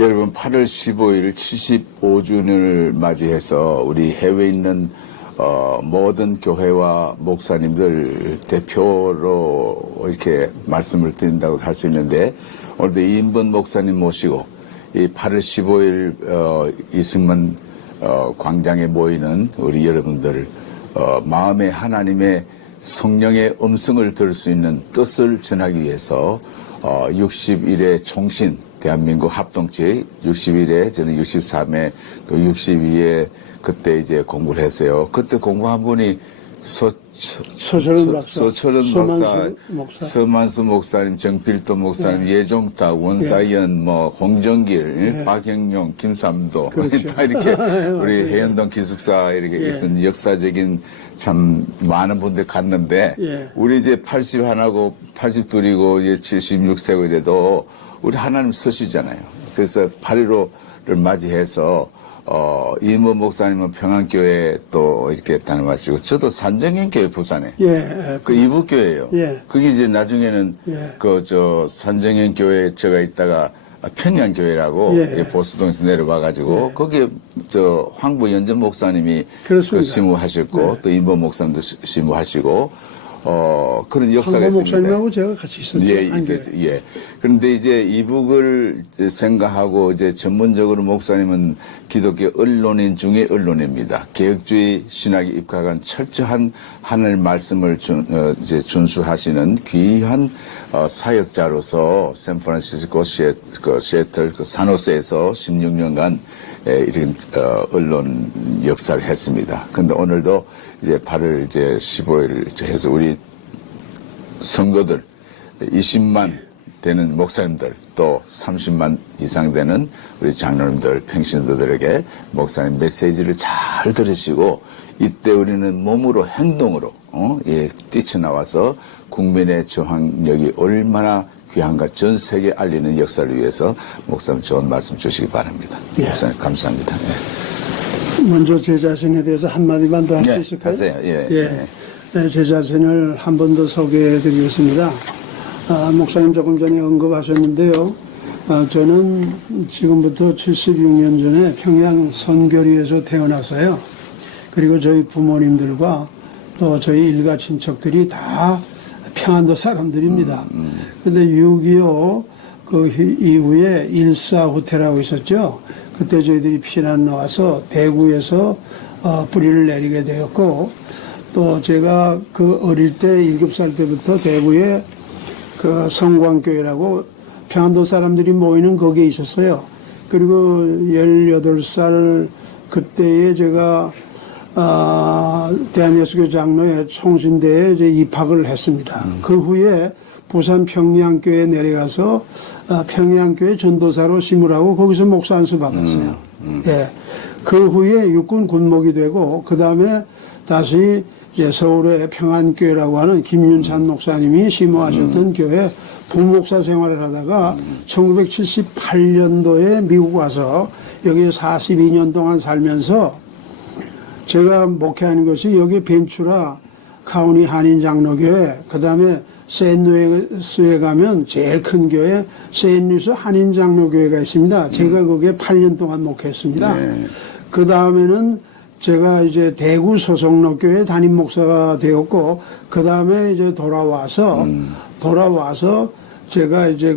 여러분, 8월 15일 75주년을 맞이해서 우리 해외에 있는 모든 교회와 목사님들 대표로 이렇게 말씀을 드린다고 할 수 있는데, 오늘도 이인번 목사님 모시고 이 8월 15일 이승만 광장에 모이는 우리 여러분들 마음에 하나님의 성령의 음성을 들을 수 있는 뜻을 전하기 위해서 60일의 총신 대한민국 합동체 60일에 저는 63회 또 62회 그때 이제 공부를 했어요. 그때 공부한 분이 서철은 박사, 서만수 목사님, 정필도 목사님, 네. 예종탁, 원사연, 네. 홍정길, 네. 박영용, 김삼도 그렇죠. 다 이렇게 우리 해연동 기숙사 이렇게 네. 있은 역사적인 참 많은 분들 갔는데 네. 우리 이제 81하고 82이고 이제 76세고 이래도 우리 하나님 쓰시잖아요. 그래서 8.15를 맞이해서 이인번 목사님은 평안교회 또 이렇게 다녀가시고 저도 산정현교회 부산에 그 이북교회예요. 그게 이제 나중에는 산정현교회 제가 있다가 평양교회라고 보수동에서 내려와가지고 거기에 황부 연전 목사님이 그 시무하셨고 또 이인번 목사님도 시무하시고 그런 역사가 있습니다. 목사님하고 제가 같이 있었죠. 예. 그런데 이제 이북을 생각하고 이제 전문적으로 목사님은 기독교 언론인 중에 언론입니다. 개혁주의 신학에 입각한 철저한 하늘 말씀을 이제 준수하시는 귀한 사역자로서 샌프란시스코, 시애틀, 산호세에서 16년간 이런 언론 역사를 했습니다. 그런데 오늘도 이제 8월 이제 15일 해서 우리 성도들 20만 되는 목사님들 또 30만 이상 되는 우리 장로님들, 평신도들에게 목사님 메시지를 잘 들으시고 이때 우리는 몸으로 행동으로 뛰쳐나와서 국민의 저항력이 얼마나 귀한가 전 세계에 알리는 역사를 위해서 목사님 좋은 말씀 주시기 바랍니다. 목사님 감사합니다. 먼저 제 자신에 대해서 한마디만 더 할 수 있을까요? 하세요. 제 자신을 한 번 더 소개해 드리겠습니다. 목사님 조금 전에 언급하셨는데요. 저는 지금부터 76년 전에 평양 선교리에서 태어났어요. 그리고 저희 부모님들과 또 저희 일가 친척들이 다 평안도 사람들입니다. 근데 6.25 그 이후에 일사후퇴라고 있었죠. 그때 저희들이 피난 나와서 대구에서 뿌리를 내리게 되었고 또 제가 그 어릴 때 7살 때부터 대구에 그 성광교회라고 평안도 사람들이 모이는 거기에 있었어요. 그리고 18살 그때에 제가 대한예수교 장로회 총신대에 이제 입학을 했습니다. 그 후에 부산 평양교회에 내려가서 평양교회 전도사로 심으라고 거기서 목사 안수 받았어요. 그 후에 육군 군목이 되고 그 다음에 다시 이제 서울의 평안교회라고 하는 김윤찬 목사님이 심호하셨던 교회 부목사 생활을 하다가 1978년도에 미국 와서 여기에 42년 동안 살면서 제가 목회하는 것이 여기 벤츄라 카우니 한인장로교회 그 다음에 세인루이스에 가면 제일 큰 교회 세인루이스 한인장로교회가 있습니다. 제가 거기에 8년 동안 목회했습니다. 그 다음에는 제가 이제 대구 소속로교회 담임 목사가 되었고 그 다음에 이제 돌아와서 제가 이제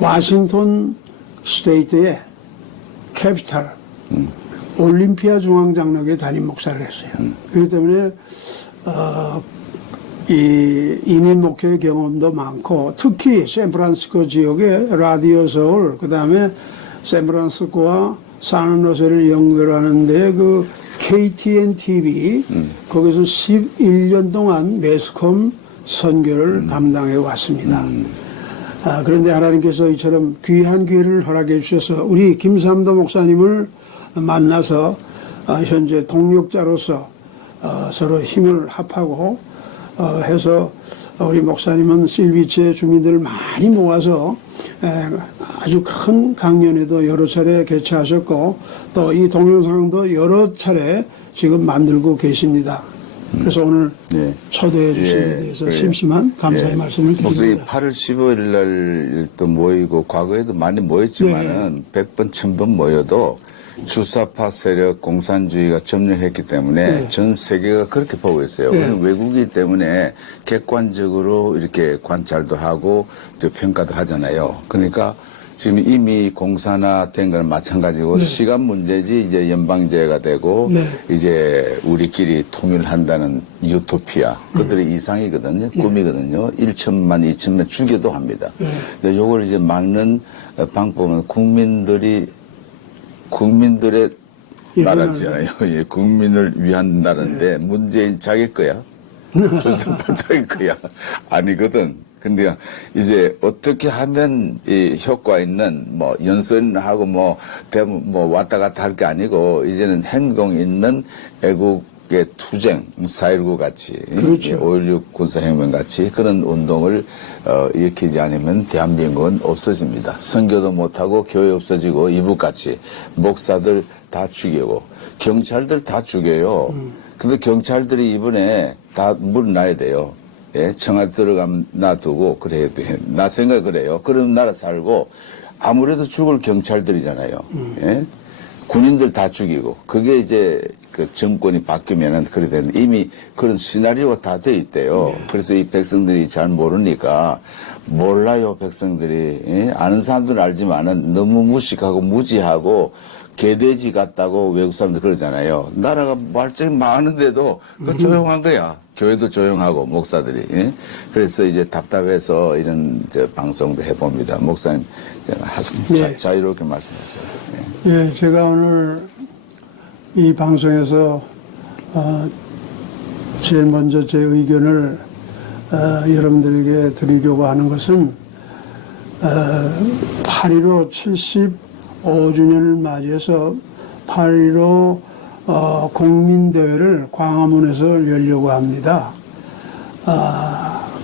와싱턴 스테이트의 캐피탈 올림피아 중앙장로교회 담임 목사를 했어요. 그렇기 때문에 이 이민 목회 경험도 많고 특히 샌프란시스코 지역의 라디오 서울 그 다음에 샌프란시스코와 산호세를 연결하는데 그 KTN TV 거기서 11년 동안 매스컴 선교를 담당해 왔습니다. 그런데 하나님께서 이처럼 귀한 기회를 허락해 주셔서 우리 김삼도 목사님을 만나서 현재 동역자로서 서로 힘을 합하고 해서 우리 목사님은 실비치의 주민들을 많이 모아서 아주 큰 강연에도 여러 차례 개최하셨고 또 이 동영상도 여러 차례 지금 만들고 계십니다. 그래서 오늘 예. 초대해 주신 데 예, 대해서 그래요. 심심한 감사의 말씀을 목사님 드립니다. 8월 15일 날 또 모이고 과거에도 많이 모였지만은 100번, 1000번 모여도 주사파 세력 공산주의가 점령했기 때문에 전 세계가 그렇게 보고 있어요. 우리는 외국이기 때문에 객관적으로 이렇게 관찰도 하고 또 평가도 하잖아요. 그러니까 지금 이미 공산화된 건 마찬가지고 시간 문제지 이제 연방제가 되고 이제 우리끼리 통일을 한다는 유토피아 그들의 이상이거든요. 꿈이거든요. 1천만, 2천만 죽여도 합니다. 근데 요걸 이제 막는 방법은 국민들의 나라잖아요. 예, 국민을 위한 나라인데 문재인 자기 거야. 조선파 자기 거야. 아니거든. 근데 이제 어떻게 하면 이 효과 있는 뭐 연설하고 뭐 왔다 갔다 할 게 아니고 이제는 행동 있는 애국의 투쟁 4.19 같이 그렇죠. 5.16 군사혁명 같이 그런 운동을 일으키지 않으면 대한민국은 없어집니다. 선교도 못하고 교회 없어지고 이북같이 목사들 다 죽이고 경찰들 다 죽여요. 근데 경찰들이 이번에 다 물러나야 돼요. 예, 청와대 들어가면 놔두고 그래야 돼. 나 생각 그래요. 그런 나라 살고 아무래도 죽을 경찰들이잖아요. 예? 군인들 다 죽이고 그게 이제 그 정권이 바뀌면은 그래 되는데 이미 그런 시나리오가 다 돼 있대요. 그래서 이 백성들이 잘 모르니까 몰라요. 백성들이 예? 아는 사람들은 알지만은 너무 무식하고 무지하고 개돼지 같다고 외국 사람들 그러잖아요. 나라가 말짱 망하는데도 그 조용한 거야. 교회도 조용하고 목사들이. 예? 그래서 이제 답답해서 이런 방송도 해봅니다. 목사님 자유롭게 말씀하세요. 예, 제가 오늘 이 방송에서 제일 먼저 제 의견을 여러분들에게 드리려고 하는 것은 8.15 75주년을 맞이해서 8.15 국민대회를 광화문에서 열려고 합니다.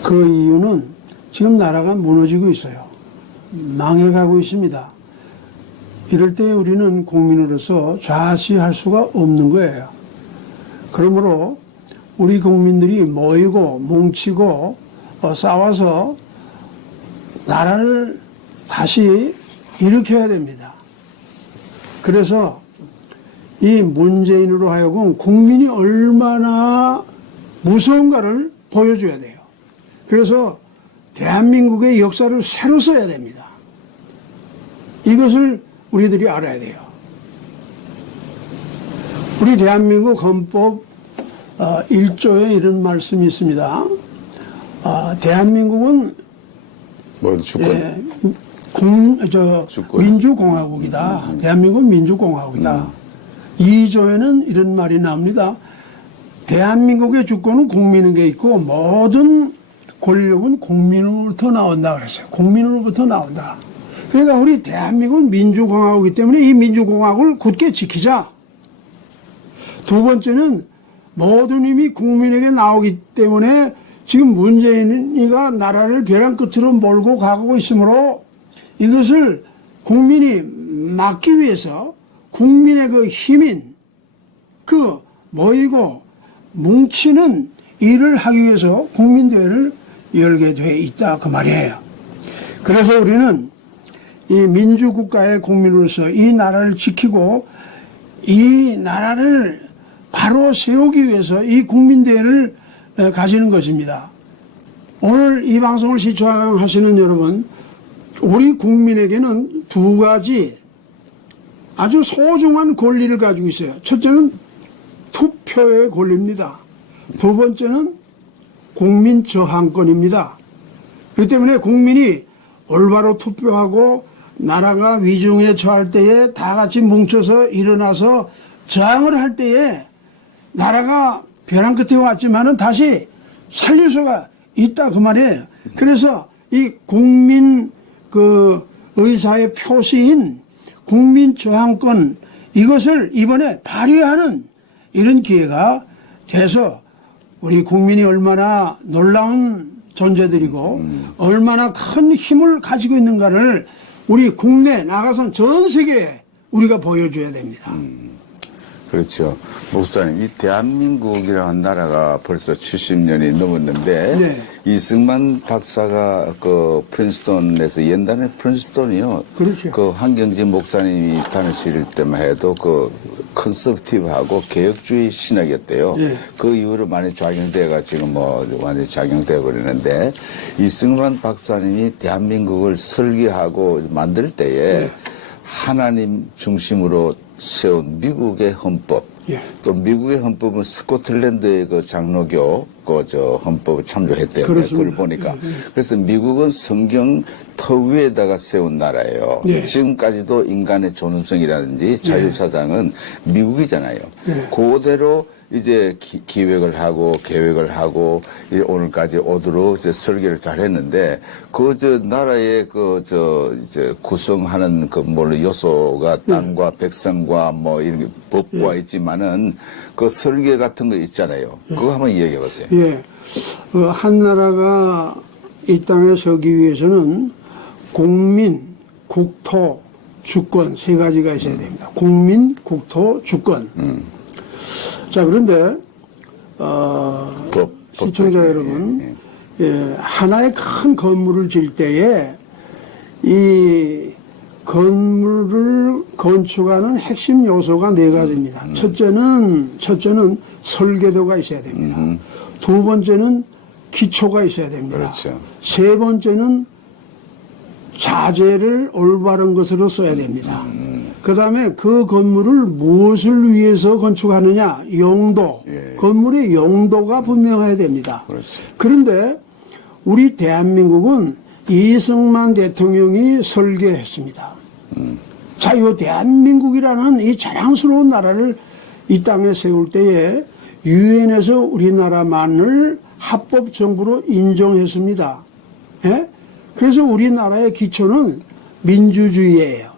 그 이유는 지금 나라가 무너지고 있어요. 망해가고 있습니다. 이럴 때 우리는 국민으로서 좌시할 수가 없는 거예요. 그러므로 우리 국민들이 모이고 뭉치고 싸워서 나라를 다시 일으켜야 됩니다. 그래서 이 문재인으로 하여금 국민이 얼마나 무서운가를 보여줘야 돼요. 그래서 대한민국의 역사를 새로 써야 됩니다. 이것을 우리들이 알아야 돼요. 우리 대한민국 헌법 1조에 이런 말씀이 있습니다. 대한민국은 뭐 주권 주권. 민주공화국이다. 대한민국은 민주공화국이다. 2조에는 이런 말이 나옵니다. 대한민국의 주권은 국민에게 있고 모든 권력은 국민으로부터 나온다 그랬어요. 국민으로부터 나온다. 그러니까 우리 대한민국은 민주공화국이기 때문에 이 민주공화국을 굳게 지키자. 두 번째는 모든 힘이 국민에게 나오기 때문에 지금 문재인이가 나라를 벼랑 끝으로 몰고 가고 있으므로 이것을 국민이 막기 위해서 국민의 그 힘인 그 모이고 뭉치는 일을 하기 위해서 국민대회를 열게 돼 있다 그 말이에요. 그래서 우리는 이 민주국가의 국민으로서 이 나라를 지키고 이 나라를 바로 세우기 위해서 이 국민대회를 가지는 것입니다. 오늘 이 방송을 시청하시는 여러분, 우리 국민에게는 두 가지 아주 소중한 권리를 가지고 있어요. 첫째는 투표의 권리입니다. 두 번째는 국민 저항권입니다. 그렇기 때문에 국민이 올바로 투표하고 나라가 위중에 처할 때에 다 같이 뭉쳐서 일어나서 저항을 할 때에 나라가 벼랑 끝에 왔지만은 다시 살릴 수가 있다 그 말이에요. 그래서 이 국민 그 의사의 표시인 국민 저항권 이것을 이번에 발휘하는 이런 기회가 돼서 우리 국민이 얼마나 놀라운 존재들이고 얼마나 큰 힘을 가지고 있는가를 우리 국내 나가선 전 세계에 우리가 보여줘야 됩니다. 그렇죠. 목사님, 이 대한민국이라는 나라가 벌써 70년이 넘었는데, 네. 이승만 박사가 그 프린스톤에서 옛날에 프린스톤이요. 그렇죠. 그 한경진 목사님이 다니실 때만 해도 그 컨서브티브하고 개혁주의 신학이었대요. 네. 그 이후로 많이 작용돼가 지금 뭐 완전히 작용되어 버리는데, 이승만 박사님이 대한민국을 설계하고 만들 때에 네. 하나님 중심으로 세운 미국의 헌법, 예. 또 미국의 헌법은 스코틀랜드의 그 장로교 그 헌법을 참조했대요. 그렇습니다. 그걸 보니까. 그래서 미국은 성경 터 위에다가 세운 나라예요. 예. 지금까지도 인간의 존엄성이라든지 자유사상은 미국이잖아요. 예. 그대로 이제 기획을 하고 계획을 하고 오늘까지 오도록 이제 설계를 잘 했는데 그 나라의 이제 구성하는 그 물론 요소가 땅과 백성과 뭐 이런 게 법과 있지만은 그 설계 같은 거 있잖아요. 그거 한번 얘기해 보세요. 예. 한 나라가 이 땅에 서기 위해서는 국민, 국토, 주권 세 가지가 있어야 됩니다. 국민, 국토, 주권. 자, 그런데, 시청자 여러분, 예, 하나의 큰 건물을 질 때에 이 건물을 건축하는 핵심 요소가 네 가지입니다. 첫째는 설계도가 있어야 됩니다. 두 번째는 기초가 있어야 됩니다. 그렇죠. 세 번째는 자재를 올바른 것으로 써야 됩니다. 그 다음에 그 건물을 무엇을 위해서 건축하느냐, 용도, 예. 건물의 용도가 분명해야 됩니다. 그렇죠. 그런데 우리 대한민국은 이승만 대통령이 설계했습니다. 자, 이 대한민국이라는 이 자랑스러운 나라를 이 땅에 세울 때에 유엔에서 우리나라만을 합법 정부로 인정했습니다. 예? 그래서 우리나라의 기초는 민주주의예요.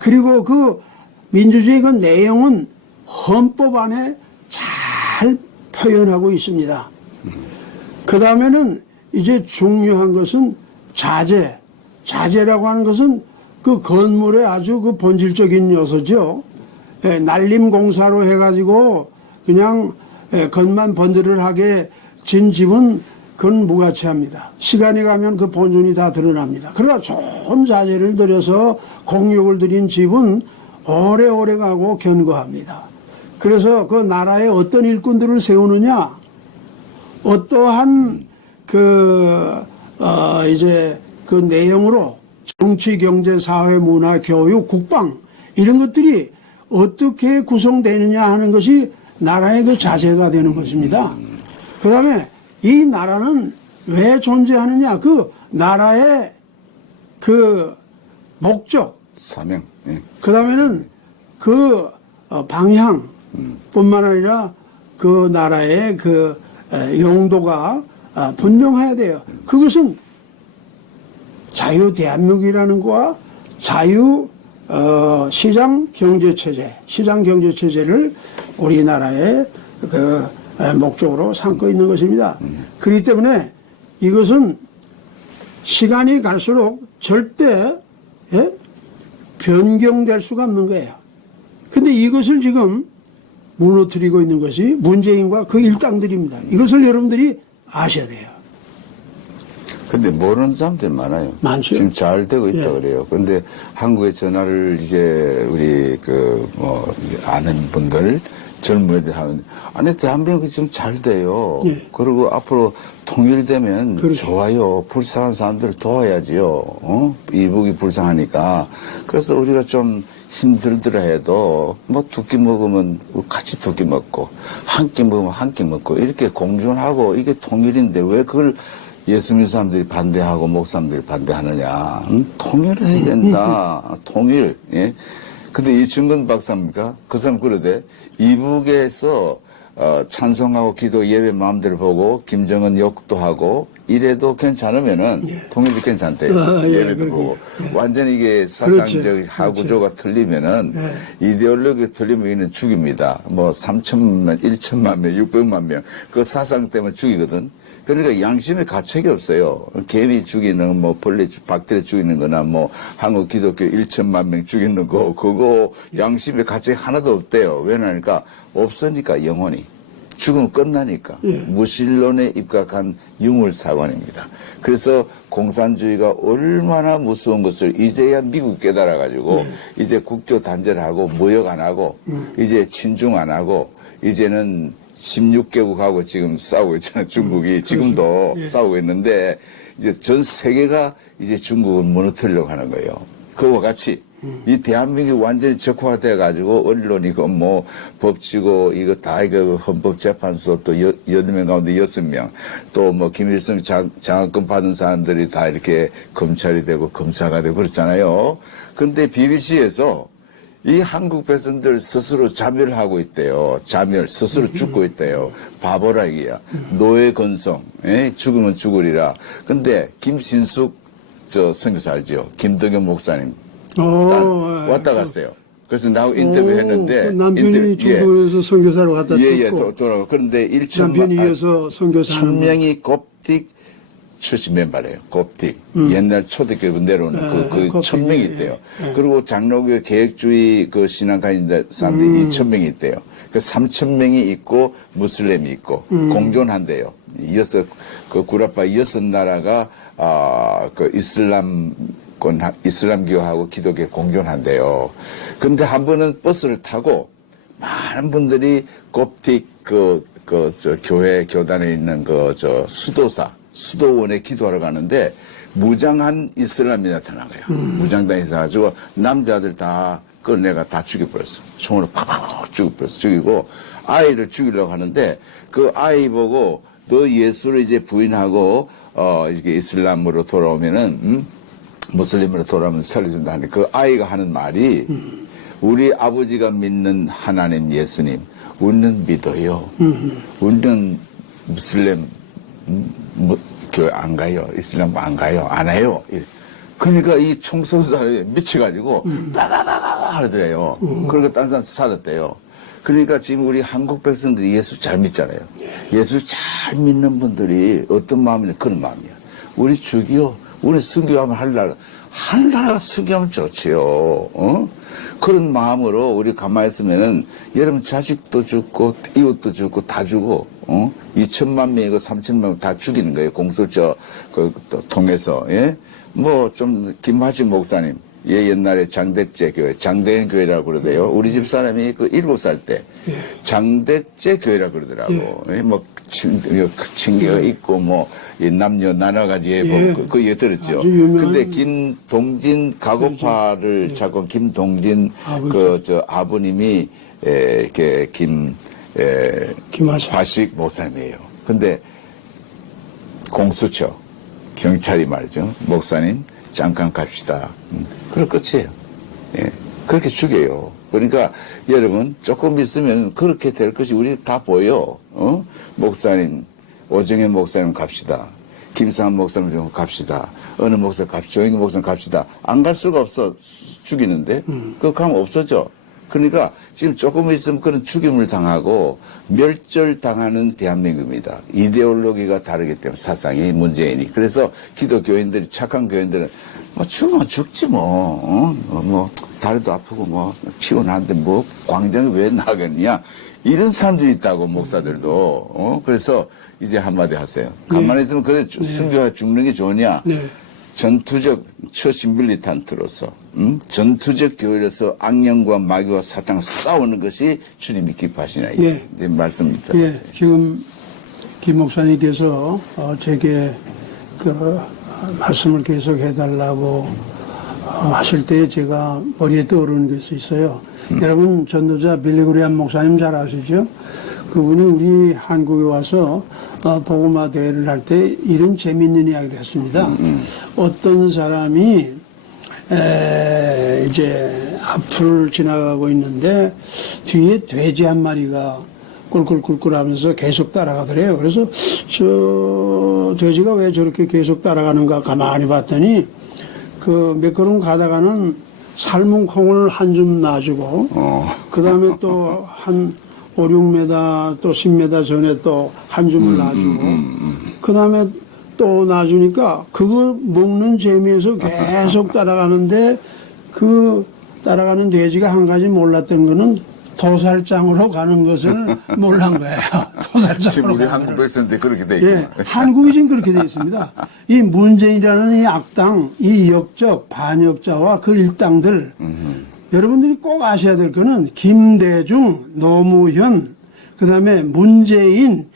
그리고 그 민주주의 그 내용은 헌법 안에 잘 표현하고 있습니다. 그 다음에는 이제 중요한 것은 자재. 자재라고 하는 것은 그 건물의 아주 그 본질적인 요소죠. 예, 날림 공사로 해가지고 그냥 겉만 번들을하게 진 집은 그건 무가치합니다. 시간이 가면 그 본전이 다 드러납니다. 그러나 좋은 자재를 들여서 공력을 들인 집은 오래오래 가고 견고합니다. 그래서 그 나라에 어떤 일꾼들을 세우느냐, 어떠한 이제 그 내용으로 정치, 경제, 사회, 문화, 교육, 국방 이런 것들이 어떻게 구성되느냐 하는 것이 나라의 그 자세가 되는 것입니다. 그 다음에 이 나라는 왜 존재하느냐, 그 나라의 그 목적, 사명. 예. 그 다음에는 그 방향 뿐만 아니라 그 나라의 그 용도가 분명해야 돼요. 그것은 자유 대한민국이라는 거와 자유 시장 경제 체제를 우리나라의 그 목적으로 삼고 있는 것입니다. 그렇기 때문에 이것은 시간이 갈수록 절대 변경될 수가 없는 거예요. 근데 이것을 지금 무너뜨리고 있는 것이 문재인과 그 일당들입니다. 이것을 여러분들이 아셔야 돼요. 근데 모르는 사람들이 많아요. 많죠. 지금 잘 되고 있다 예. 그래요. 근데 한국에 전화를 이제 우리 아는 분들, 젊은 애들 하면, 아니, 대한민국이 지금 잘 돼요. 예. 그리고 앞으로 통일되면 그렇죠. 좋아요. 불쌍한 사람들을 도와야지요. 이북이 불쌍하니까. 그래서 우리가 좀 힘들더라 해도 뭐 두 끼 먹으면 같이 두 끼 먹고 한 끼 먹으면 한 끼 먹고 이렇게 공존하고 이게 통일인데 왜 그걸 예수 믿는 사람들이 반대하고 목사님들이 반대하느냐. 통일을 해야 된다. 통일. 예. 근데 이충근 박사입니까? 그 사람 그러대. 이북에서 찬송하고 기도 예배 마음대로 보고 김정은 욕도 하고 이래도 괜찮으면은 통일이 괜찮대요. 아, 예, 예를 그러게. 들고 완전히 이게 사상적 그렇지. 하구조가 틀리면은 이데올로기 틀리면 이는 죽입니다. 뭐 3천만, 1천만 명, 600만 명 그 사상 때문에 죽이거든. 그러니까 양심의 가책이 없어요. 개미 죽이는 뭐 벌레, 박테리 죽이는 거나 뭐 한국 기독교 1천만 명 죽이는 거 그거 양심의 가책이 하나도 없대요. 왜냐니까 없으니까 영원히. 죽으면 끝나니까. 무신론에 입각한 유물사관입니다. 그래서 공산주의가 얼마나 무서운 것을 이제야 미국 깨달아가지고 이제 국교 단절하고 무역 안 하고 이제 친중 안 하고 이제는 16개국하고 지금 싸우고 있잖아요. 중국이 지금도 싸우고 있는데 이제 전 세계가 이제 중국을 무너뜨리려고 하는 거예요. 그와 같이 이 대한민국이 완전히 적화돼 가지고 언론이고 뭐 법치고 이거 다 이거 헌법재판소 또 8명 가운데 6명 또 뭐 김일성 장학금 받은 사람들이 다 이렇게 검찰이 되고 검사가 되고 그렇잖아요. 근데 BBC에서 이 한국 백성들 스스로 자멸을 하고 있대요. 자멸, 스스로 죽고 있대요. 바보라 이게야. 노예 건성, 죽으면 죽으리라. 근데 김신숙 선교사 알죠? 김덕현 목사님. 왔다 갔어요. 그래서 나하고 인터뷰했는데 남편이 중국에서 선교사로 갔다 또 돌아가. 그런데 1천만 남편이 이어서 선교사 1,000명이 곱딕 처치 멤버래요. 곱딕. 옛날 초대교회 내려오는 그 1,000명이 있대요. 그리고 장로교 계획주의 그 신앙가인 사람들이 2,000명이 있대요. 그 3,000명이 있고 무슬림이 있고 공존한대요. 그 구라파 6나라가 그 이슬람교하고 기독교 공존한대요. 근데 한 번은 버스를 타고 많은 분들이 곱딕 교회 교단에 있는 수도원에 기도하러 가는데 무장한 이슬람이 나타난 거예요. 무장단이 있어가지고 남자들 다 내가 다 죽여버렸어. 총으로 팍팍 죽여버렸어. 죽이고 아이를 죽이려고 하는데 그 아이 보고 너 예수를 이제 부인하고 이게 이슬람으로 돌아오면은 무슬림으로 돌아오면 살려준다 하는데 그 아이가 하는 말이 우리 아버지가 믿는 하나님 예수님 우리는 믿어요. 우리는 무슬림 교회 안 가요. 이슬람 안 가요. 안 해요. 그러니까 이 총선사에 미쳐가지고 따다다다 하더래요. 그러니까 딴 사람 살았대요. 그러니까 지금 우리 한국 백성들이 예수 잘 믿잖아요. 예수 잘 믿는 분들이 어떤 마음이냐 그런 마음이야. 우리 주기요. 우리 순교하면 하늘나라가 순교하면 좋지요. 그런 마음으로 우리 가만히 있으면은 여러분 자식도 죽고 이웃도 죽고 다 죽고 2천만 명이고 3천만 명 다 죽이는 거예요. 공소처 통해서. 예? 뭐 좀 김하신 목사님 옛날에 장대째 교회, 장대현 교회라고 그러대요. 우리 집 사람이 그 7살 때 장대째 교회라고 그러더라고. 뭐 친교가 있고 뭐 남녀 나눠가지고 그 얘기 들었죠. 근데 김동진 가고파를 잡고 김동진 아버님이 이렇게 김화식 목사님이에요. 근데 공수처 경찰이 말이죠. 목사님 잠깐 갑시다. 그럴 끝이에요. 예. 그렇게 죽여요. 그러니까 여러분 조금 있으면 그렇게 될 것이 우리 다 보여. 목사님, 오정현 목사님 갑시다. 김상한 목사님 좀 갑시다. 어느 목사 갑시다. 조영기 목사님 갑시다. 안 갈 수가 없어. 죽이는데. 그거 가면 없어져. 그러니까 지금 조금 있으면 그런 죽임을 당하고 멸절당하는 대한민국입니다. 이데올로기가 다르기 때문에 사상이 문재인이. 그래서 기독교인들이 착한 교인들은 뭐 죽으면 죽지 뭐 다리도 아프고 뭐 피곤한데 뭐 광장에 왜 나가겠냐 이런 사람들이 있다고 목사들도. 그래서 이제 한마디 하세요. 가만히 있으면 그래 순교가 죽는 게 좋으냐. 전투적 처치 밀리탄트로서 전투적 교회로서 악령과 마귀와 사탄과 싸우는 것이 주님이 기뻐하시나 이 말씀입니다. 예, 지금 김 목사님께서 제게 그 말씀을 계속 해달라고 하실 때 제가 머리에 떠오르는 것이 있어요. 여러분 전도자 빌리그리안 목사님 잘 아시죠? 그분이 우리 한국에 와서 복음화 대회를 할 때 이런 재미있는 이야기를 했습니다. 어떤 사람이 이제 앞을 지나가고 있는데 뒤에 돼지 한 마리가 꿀꿀꿀꿀 하면서 계속 따라가더래요. 그래서 저 돼지가 왜 저렇게 계속 따라가는가 가만히 봤더니 그 몇 걸음 가다가는 삶은 콩을 한 줌 놔주고 그 다음에 또 한 5, 6m 또 10m 전에 또 한 줌을 놔주고 그 다음에 또 놔주니까 그거 먹는 재미에서 계속 따라가는데 그 따라가는 돼지가 한 가지 몰랐던 거는 도살장으로 가는 것을 몰란 거예요. 도살장으로 지금 우리 가는 한국 거를. 백성인데 그렇게 돼 있구나. 예, 한국이 지금 그렇게 되어 있습니다. 이 문재인이라는 이 악당, 이 역적, 반역자와 그 일당들, 여러분들이 꼭 아셔야 될 거는 김대중, 노무현, 그 다음에 문재인,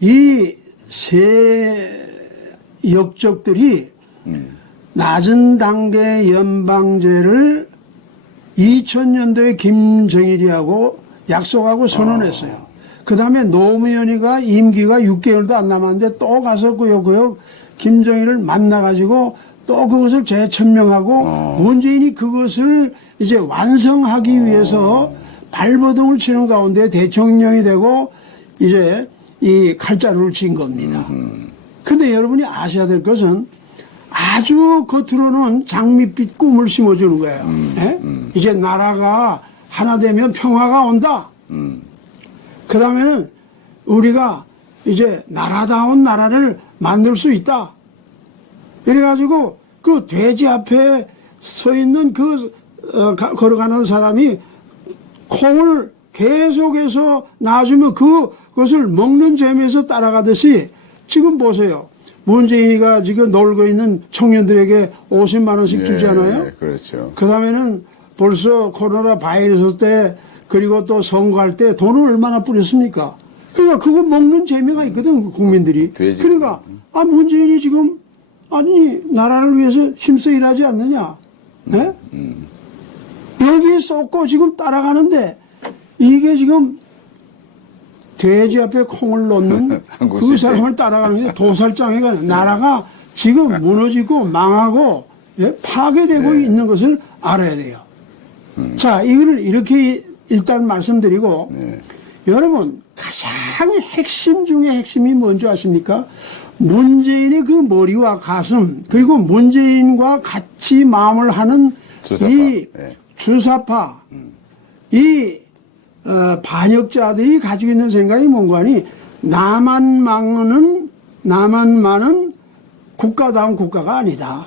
이 세 역적들이 낮은 단계 연방제를 2000년도에 김정일이하고 약속하고 선언했어요. 그 다음에 노무현이가 임기가 6개월도 안 남았는데 또 가서 구역구역 김정일을 만나가지고 또 그것을 재천명하고 문재인이 그것을 이제 완성하기 위해서 발버둥을 치는 가운데 대통령이 되고 이제 이 칼자루를 친 겁니다. 근데 여러분이 아셔야 될 것은 아주 겉으로는 장밋빛 꿈을 심어주는 거예요. 예? 이제 나라가 하나 되면 평화가 온다. 그 다음에는 우리가 이제 나라다운 나라를 만들 수 있다. 이래가지고 그 돼지 앞에 서 있는 그 걸어가는 사람이 콩을 계속해서 놔주면 그것을 먹는 재미에서 따라가듯이 지금 보세요. 문재인이가 지금 놀고 있는 청년들에게 50만 원씩 주잖아요. 예, 그렇죠. 그 다음에는 벌써 코로나 바이러스 때 그리고 또 선거할 때 돈을 얼마나 뿌렸습니까? 그러니까 그거 먹는 재미가 있거든 국민들이. 돼지. 그러니까 문재인이 지금 아니 나라를 위해서 힘써 일하지 않느냐? 네? 여기에 쏟고 지금 따라가는데 이게 지금 돼지 앞에 콩을 놓는 그 사람을 따라가는 게 도살장애가 나라가 지금 무너지고 망하고 파괴되고 있는 것을 알아야 돼요. 자, 이거를 이렇게 일단 말씀드리고 여러분 가장 핵심 중에 핵심이 뭔지 아십니까? 문재인의 그 머리와 가슴 그리고 문재인과 같이 마음을 하는 주사파. 이 주사파 이 반역자들이 가지고 있는 생각이 뭔가 하니 나만 많은 국가다운 국가가 아니다.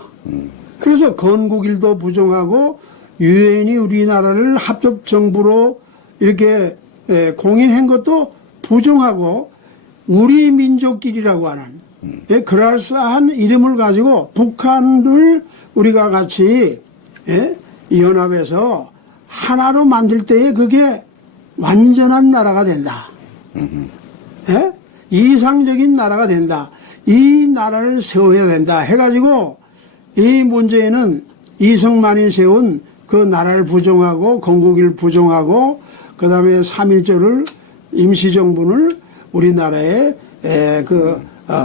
그래서 건국일도 부정하고 유엔이 우리나라를 합법정부로 이렇게 공인한 것도 부정하고 우리 민족끼리라고 하는 그럴싸한 이름을 가지고 북한을 우리가 같이 연합해서 하나로 만들 때에 그게 완전한 나라가 된다. 이상적인 나라가 된다. 이 나라를 세워야 된다. 해가지고 이 문제는 이승만이 세운 그 나라를 부정하고 건국일 부정하고 그 다음에 3.1조를 임시정부를 우리나라의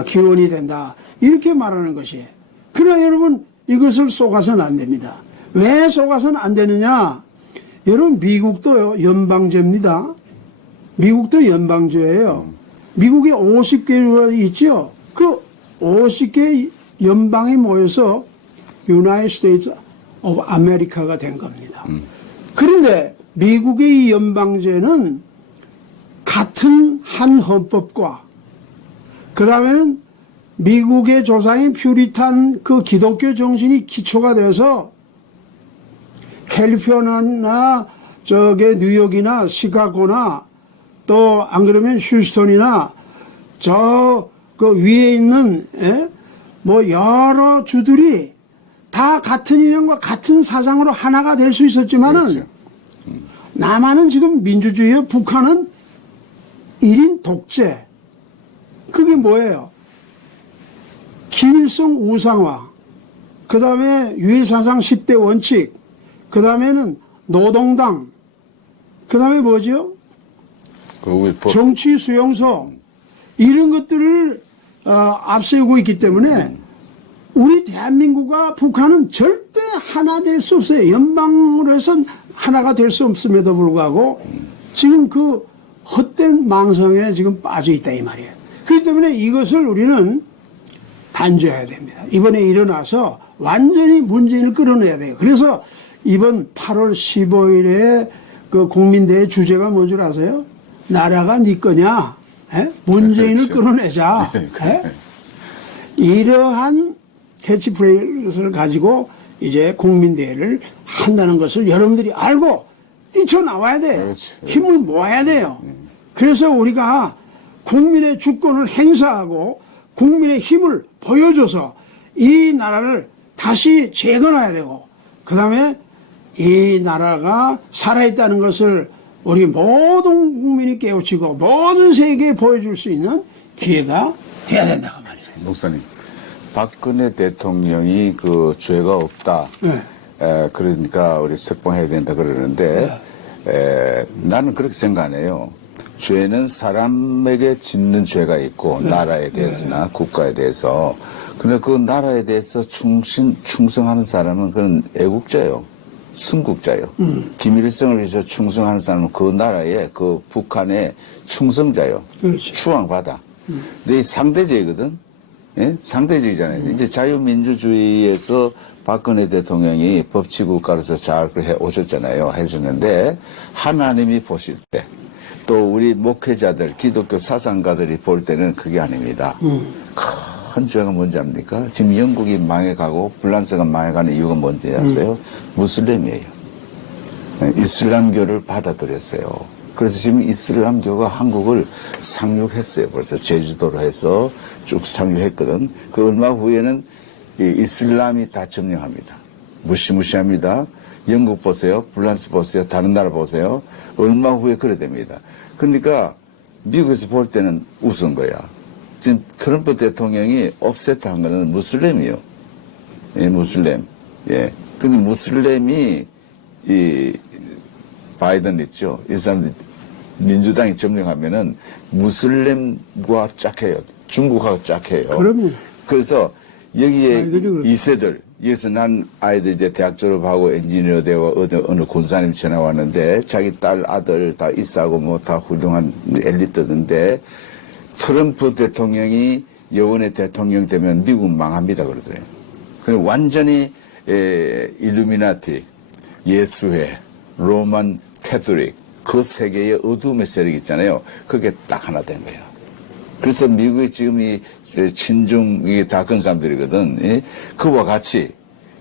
기원이 된다. 이렇게 말하는 것이에요. 그러나 여러분 이것을 속아서는 안 됩니다. 왜 속아서는 안 되느냐? 여러분 미국도요 연방제입니다. 미국도 연방제예요. 미국에 50개가 있죠. 그 50개 연방이 모여서 United States of America가 된 겁니다. 그런데 미국의 이 연방제는 같은 한 헌법과 그 다음에는 미국의 조상인 퓨리탄 그 기독교 정신이 기초가 돼서 캘리포니아나 저게 뉴욕이나 시카고나 또 안 그러면 휴스턴이나 저 그 위에 있는 뭐 여러 주들이 다 같은 인연과 같은 사상으로 하나가 될 수 있었지만은 그렇죠. 남한은 지금 민주주의요, 북한은 1인 독재. 그게 뭐예요? 김일성 우상화, 그 다음에 유해사상 10대 원칙, 그 다음에는 노동당, 그 다음에 뭐죠? 정치 수용소, 이런 것들을 앞세우고 있기 때문에 우리 대한민국과 북한은 절대 하나 될 수 없어요. 연방으로 해서 하나가 될 수 없음에도 불구하고 지금 그 헛된 망상에 지금 빠져 있다 이 말이에요. 그렇기 때문에 이것을 우리는 단죄해야 됩니다. 이번에 일어나서 완전히 문재인을 끌어내야 돼요. 그래서 이번 8월 15일에 그 국민대회 주제가 뭔 줄 아세요? 나라가 네 거냐? 에? 문재인을 그렇죠. 끌어내자. 에? 이러한 캐치프레이즈를 가지고 이제 국민대회를 한다는 것을 여러분들이 알고 뛰쳐나와야 돼요. 그렇죠. 힘을 모아야 돼요. 그래서 우리가 국민의 주권을 행사하고 국민의 힘을 보여줘서 이 나라를 다시 재건해야 되고 그 다음에 이 나라가 살아있다는 것을 우리 모든 국민이 깨우치고 모든 세계에 보여줄 수 있는 기회가 돼야 된다고 말이죠. 목사님, 박근혜 대통령이 그 죄가 없다. 네. 그러니까 우리 석방해야 된다 그러는데 나는 그렇게 생각 안 해요. 죄는 사람에게 짓는 죄가 있고 나라에 대해서나 국가에 대해서. 근데 그 나라에 대해서 충성하는 사람은 그건 애국자요. 순국자요. 김일성을 위해서 충성하는 사람은 그 나라에 그 북한의 충성자요. 그렇죠. 추앙받아. 근데 이 상대제거든. 예? 상대적이잖아요. 이제 자유민주주의에서 박근혜 대통령이 법치국가로서 잘 해 오셨잖아요. 해주는데 하나님이 보실 때 또 우리 목회자들, 기독교 사상가들이 볼 때는 그게 아닙니다. 큰 죄가 뭔지 압니까? 지금 영국이 망해가고 불란서가 망해가는 이유가 뭔지 아세요? 무슬림이에요. 이슬람교를 받아들였어요. 그래서 지금 이슬람교가 한국을 상륙했어요. 벌써 제주도로 해서 쭉 상륙했거든. 그 얼마 후에는 이 이슬람이 다 점령합니다. 무시무시합니다. 영국 보세요. 불란서 보세요. 다른 나라 보세요. 얼마 후에 그래 됩니다. 그러니까 미국에서 볼 때는 우스운 거야. 지금 트럼프 대통령이 옵셋한 거는 무슬림이요. 예, 무슬림. 예. 근데 무슬림이 이 바이든 있죠. 이 사람들 민주당이 점령하면은 무슬림과 짝해요. 중국하고 짝해요. 그럼요. 그래서 여기에 아이들이 그렇죠. 2세들, 여기서 난 아이들 이제 대학 졸업하고 엔지니어 되고 어느 군사님 전화 왔는데 자기 딸 아들 다 있어하고 뭐 다 훌륭한 엘리트던데 트럼프 대통령이 이번에 대통령 되면 미국 망합니다 그러더래요. 그냥 완전히 일루미나티, 예수회, 로만 캐톨릭 그 세계의 어둠의 세력이 있잖아요. 그게 딱 하나 된 거예요. 그래서 미국이 지금 이 친중이 다 그런 사람들이거든. 예? 그와 같이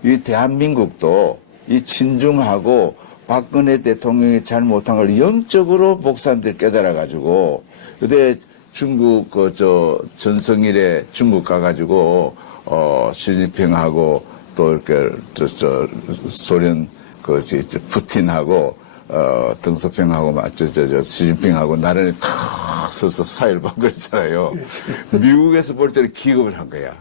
이 대한민국도 이 친중하고 박근혜 대통령이 잘못한 걸 영적으로 목사님들 깨달아가지고 그때 중국 전성일에 중국 가가지고 시진핑하고 또 이렇게 소련 푸틴하고 덩소평하고 시진핑하고 나란히 탁 서서 사회를 바꿨잖아요. 미국에서 볼 때는 기겁을 한 거야.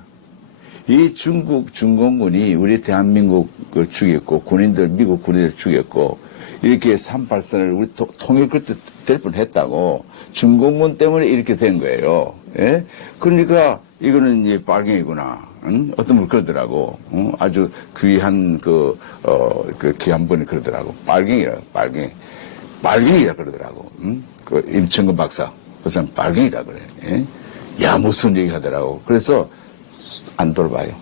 이 중공군이 우리 대한민국을 죽였고 미국 군인들 죽였고 이렇게 38선을 우리 통일 그때 될 뻔했다고 중공군 때문에 이렇게 된 거예요. 예? 그러니까 이거는 이제 빨갱이구나. 응? 어떤 분 그러더라고. 아주 귀한 그 귀한 분이 그러더라고. 빨갱이라 그러더라고. 응? 그 임천근 박사. 그 사람 빨갱이라 그래. 예? 야, 무슨 얘기 하더라고. 그래서 안 돌봐요.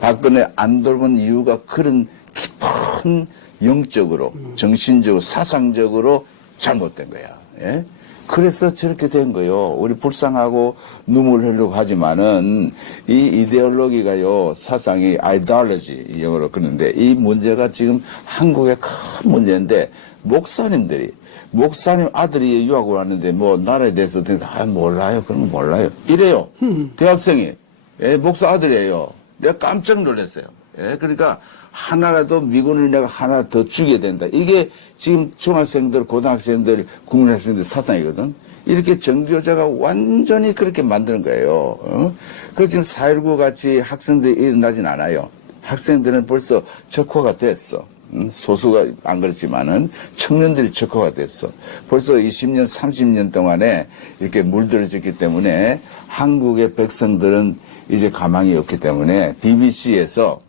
박근혜 안 돌본 이유가 그런 깊은 영적으로, 정신적으로, 사상적으로 잘못된 거야. 예? 그래서 저렇게 된 거요. 우리 불쌍하고 눈물 흘리고 하지만은 이 이데올로기가요, 사상이 아이디올로지 영어로 그러는데 이 문제가 지금 한국의 큰 문제인데 목사님 아들이 유학을 왔는데 뭐 나라에 대해서 몰라요. 그러면 몰라요. 이래요. 대학생이. 예, 목사 아들이에요. 내가 깜짝 놀랐어요. 예, 그러니까 하나라도 미군을 내가 하나 더 죽여야 된다. 이게 지금 중학생들, 고등학생들, 국민학생들 사상이거든. 이렇게 정교자가 완전히 그렇게 만드는 거예요. 그래서 지금 4.19 같이 학생들이 일어나진 않아요. 학생들은 벌써 적화가 됐어. 소수가 안 그렇지만은 청년들이 적화가 됐어. 벌써 20년, 30년 동안에 이렇게 물들어졌기 때문에 한국의 백성들은 이제 가망이 없기 때문에 BBC에서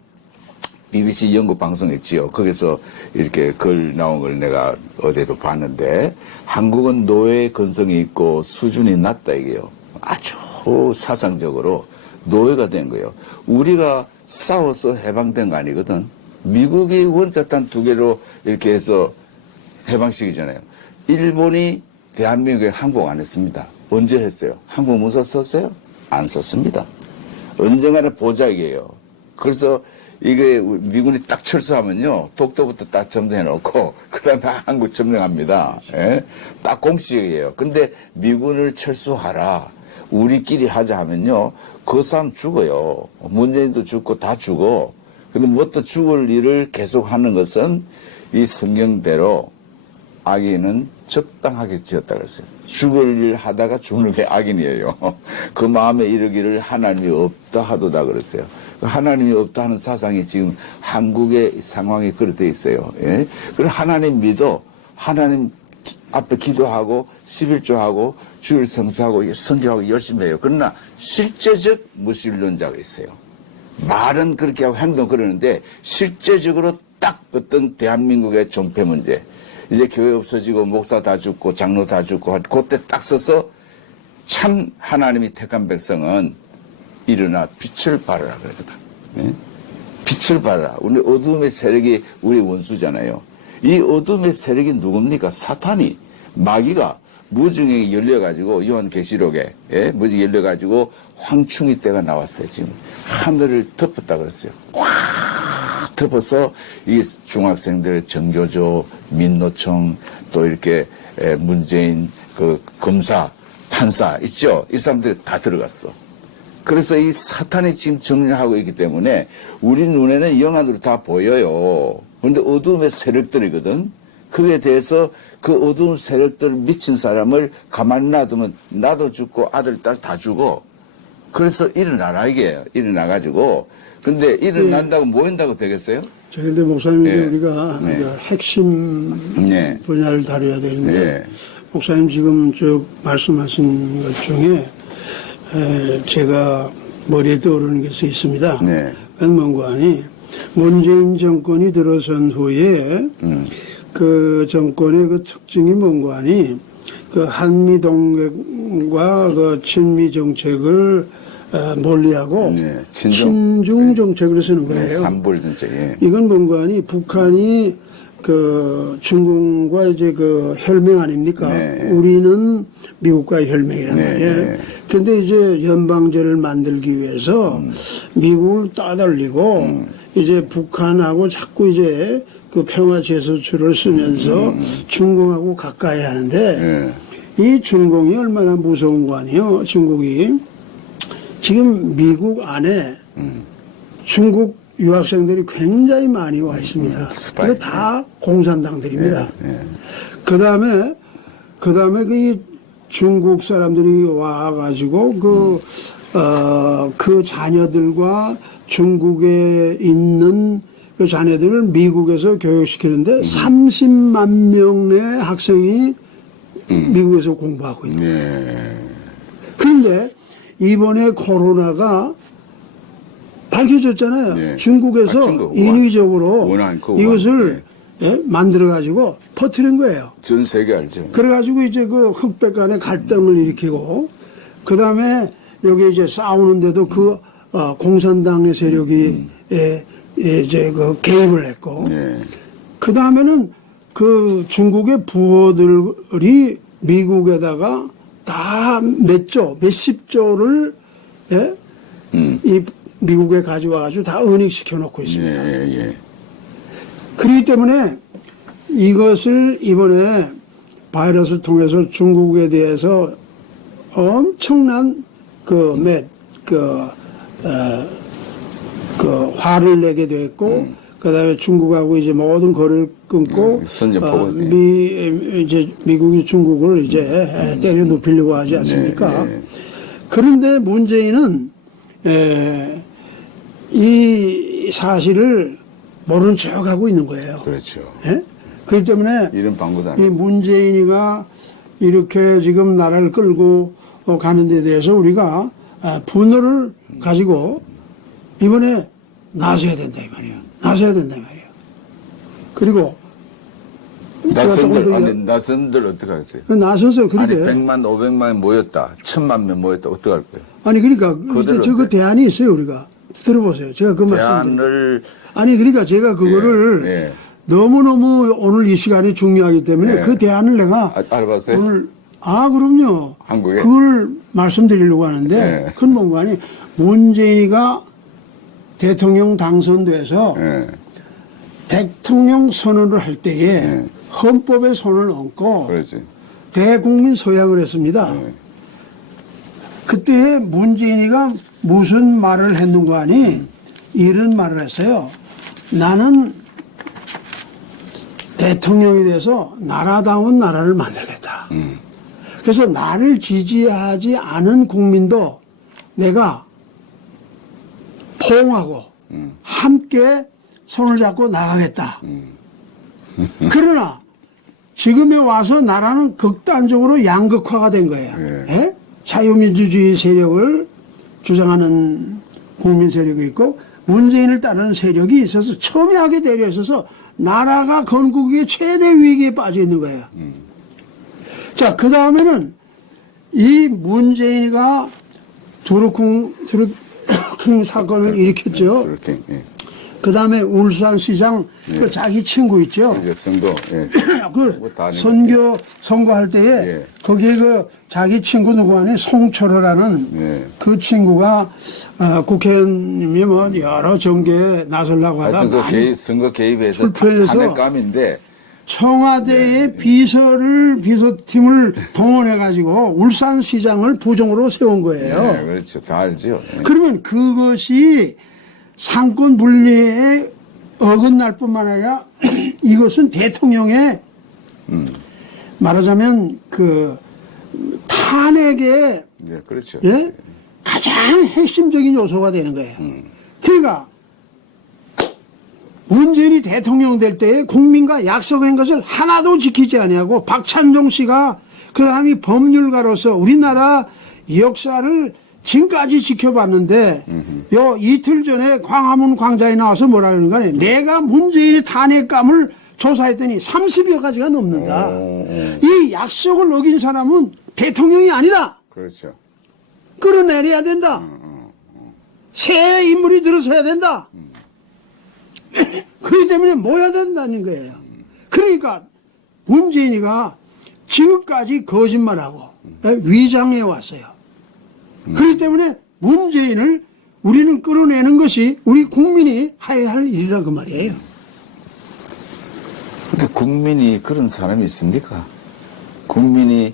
BBC 영국 방송했지요. 거기서 이렇게 글 나온 걸 내가 어제도 봤는데 한국은 노예 근성이 있고 수준이 낮다 이게요. 아주 사상적으로 노예가 된 거예요. 우리가 싸워서 해방된 거 아니거든. 미국이 원자탄 2개로 이렇게 해서 해방시키잖아요. 일본이 대한민국에 항복 안 했습니다. 언제 했어요? 한국 문서 썼어요? 안 썼습니다. 언젠가는 보자기예요. 그래서 이게 미군이 딱 철수하면요, 독도부터 딱 점령해놓고 그다음에 한국 점령합니다. 예? 딱 공식이에요. 근데 미군을 철수하라, 우리끼리 하자 하면요, 그 사람 죽어요. 문재인도 죽고 다 죽어. 근데 뭣도 죽을 일을 계속하는 것은 이 성경대로 악인은 적당하게 지었다 그랬어요. 죽을 일 하다가 죽는 게 악인이에요. 그 마음에 이르기를 하나님이 없다 하도다 그랬어요. 하나님이 없다 하는 사상이 지금 한국의 상황이 그렇게 돼 있어요. 예? 그래서 하나님 믿어, 하나님 앞에 기도하고 11조하고 주일 성수하고 성경하고 열심히 해요. 그러나 실제적 무신론자가 있어요. 말은 그렇게 하고 행동 그러는데 실제적으로 딱 어떤 대한민국의 존폐 문제, 이제 교회 없어지고 목사 다 죽고 장로 다 죽고 그때 딱 서서 참 하나님이 택한 백성은 일어나 빛을 발하라 그러거든. 네? 빛을 발하라. 우리 어둠의 세력이 우리 원수잖아요. 이 어둠의 세력이 누굽니까? 사탄이, 마귀가 무중에 열려가지고 요한계시록에 무중에 열려가지고 황충이 때가 나왔어요. 지금 하늘을 덮었다 그랬어요. 꽉 덮어서 이 중학생들 정교조, 민노총, 또 이렇게 문재인 그 검사, 판사 있죠? 이 사람들이 다 들어갔어. 그래서 이 사탄이 지금 정리하고 있기 때문에 우리 눈에는 영안으로 다 보여요. 그런데 어둠의 세력들이거든. 그에 대해서 그 어두운 세력들 미친 사람을 가만히 놔두면 나도 죽고 아들, 딸 다 죽어. 그래서 일어나라 이게. 일어나가지고. 근데 일어난다고 모인다고 되겠어요? 저 근데 목사님 네. 우리가 네. 그 핵심 네. 분야를 다뤄야 되는데 네. 목사님 지금 쭉 말씀하신 것 중에 제가 머리에 떠오르는 것이 있습니다. 네. 그건 뭔가 하니 문재인 정권이 들어선 후에 그 정권의 그 특징이 뭔가 하니 그 한미동맹과 그 친미 정책을 멀리하고 네. 친중 정책을 쓰는 거예요. 네. 삼불 정책. 예. 이건 뭔가 하니 북한이 그 중국과 이제 그 혈맹 아닙니까? 네. 우리는 미국과의 혈맹이란 네. 말이에요. 네. 근데 이제 연방제를 만들기 위해서 미국을 따돌리고 이제 북한하고 자꾸 이제 그 평화제스처를 쓰면서 중공하고 가까이 하는데 이 중공이 얼마나 무서운 거 아니에요? 중국이 지금 미국 안에 중국 유학생들이 굉장히 많이 와 있습니다. 이게 다 공산당들입니다. 그 다음에 그 중국 사람들이 와가지고 그 자녀들과 중국에 있는 그 자녀들을 미국에서 교육시키는데 30만 명의 학생이 미국에서 공부하고 있습니다. 그런데 이번에 코로나가 밝혀졌잖아요. 네. 중국에서 중국, 인위적으로 이것을 네. 만들어가지고 퍼뜨린 거예요. 전 세계 알죠. 그래가지고 이제 그 흑백 간의 갈등을 일으키고, 그 다음에 여기 이제 싸우는데도 그 공산당의 세력이 이제 그 개입을 했고, 그 다음에는 그 중국의 부호들이 미국에다가 다 몇십 조를 이 미국에 가져와가지고 다 은닉시켜 놓고 있습니다. 그렇기 때문에 이것을 이번에 바이러스를 통해서 중국에 대해서 엄청난 화를 내게 됐고, 그 다음에 중국하고 이제 모든 거리를 끊고, 이제 미국이 중국을 이제 때려 눕히려고 하지 않습니까? 그런데 문재인은, 이 사실을 모르는 척 하고 있는 거예요. 그렇죠. 예? 그렇기 때문에 이런 방구도 이 문재인이가 이렇게 지금 나라를 끌고 가는 데 대해서 우리가 분노를 가지고 이번에 나서야 된다 이 말이에요. 나서야 된다 이 말이에요. 그리고 나선들 어떻게 하겠어요? 나서서 아니, 그렇게 100만, 500만 모였다. 1000만 명 모였다. 어떡할 거예요? 아니 그러니까 그대로 저거 어때? 대안이 있어요 우리가. 들어보세요. 제가 그 말씀 대안을, 아니 그러니까 제가 그거를 예. 너무너무 오늘 이 시간이 중요하기 때문에 예. 그 대안을 내가 알아봤어요? 오늘 그럼요. 한국에? 그걸 말씀드리려고 하는데 예. 큰 뭔가니 문재인이가 대통령 당선돼서 예. 대통령 선언을 할 때에 예. 헌법에 손을 얹고 그렇지. 대국민 서약을 했습니다. 예. 그때 문재인이가 무슨 말을 했는가 하니 이런 말을 했어요. 나는 대통령이 돼서 나라다운 나라를 만들겠다. 그래서 나를 지지하지 않은 국민도 내가 포옹하고 함께 손을 잡고 나가겠다. 그러나 지금에 와서 나라는 극단적으로 양극화가 된 거예요. 예. 예? 자유민주주의 세력을 주장하는 국민 세력이 있고 문재인을 따르는 세력이 있어서 첨예하게 대려 있어서 나라가 건국의 최대 위기에 빠져 있는 거예요. 자, 그 다음에는 이 문재인이가 드루킹 사건을 일으켰죠. 그렇게, 예. 그 다음에 울산시장 그 자기 친구 있죠. 이제 선거, 예. 그 뭐다 아는 선거할 때에 예. 거기에 그 자기 친구 누구 아니 송철호라는 예. 그 친구가 국회의원님이 뭐 여러 정계에 나서려고 하다 하여튼 그 많이 선거 개입해서 불편해서 탄핵감인데 청와대의 비서팀을 동원해 가지고 울산시장을 부정으로 세운 거예요. 예, 그렇죠. 다 알죠. 예. 그러면 그것이 상권 분리에 어긋날 뿐만 아니라 이것은 대통령의 말하자면 그 탄핵의 예, 그렇죠. 예? 가장 핵심적인 요소가 되는 거예요. 그러니까 문재인이 대통령 될 때에 국민과 약속한 것을 하나도 지키지 아니하고 박찬종 씨가 그 사람이 법률가로서 우리나라 역사를 지금까지 지켜봤는데 요 이틀 전에 광화문 광장에 나와서 뭐라 그러는 거냐. 내가 문재인의 탄핵감을 조사했더니 30여 가지가 넘는다. 이 약속을 어긴 사람은 대통령이 아니다. 그렇죠. 끌어내려야 된다. 새 인물이 들어서야 된다. 그렇기 때문에 모여야 된다는 거예요. 그러니까 문재인이가 지금까지 거짓말하고 위장해 왔어요. 그렇기 때문에 문재인을 우리는 끌어내는 것이 우리 국민이 해야 할 일이라 그 말이에요. 근데 국민이 그런 사람이 있습니까? 국민이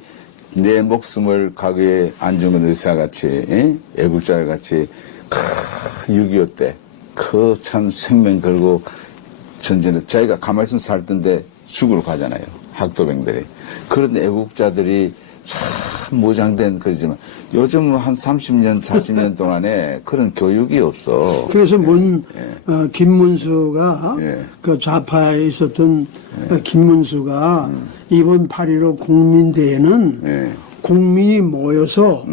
내 목숨을 가게에 안중근 의사같이, 예? 애국자같이 6.25 때 그 참 생명 걸고 전쟁에 자기가 가만히 있으면 살던데 죽으러 가잖아요. 학도병들이. 그런 애국자들이 참 모장된 거지만 요즘 한 30년, 40년 동안에 그런 교육이 없어. 그래서 김문수가 예. 그 좌파에 있었던 김문수가 이번 8.15 국민대회는 예. 국민이 모여서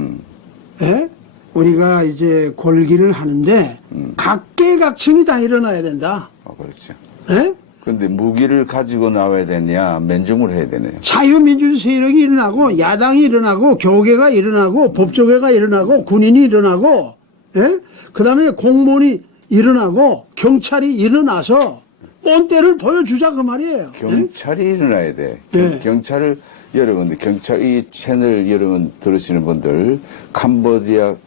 예? 우리가 이제 골기를 하는데 각계각층이 다 일어나야 된다. 그렇죠. 예? 근데 무기를 가지고 나와야 되냐, 맨중을 해야 되냐. 자유민주 세력이 일어나고 야당이 일어나고 교계가 일어나고 법조계가 일어나고 군인이 일어나고 예? 그다음에 공무원이 일어나고 경찰이 일어나서 뻔때를 보여주자 그 말이에요. 경찰이 일어나야 돼. 예. 경찰을 여러분들 경찰 이 채널 여러분 들으시는 분들 캄보디아든지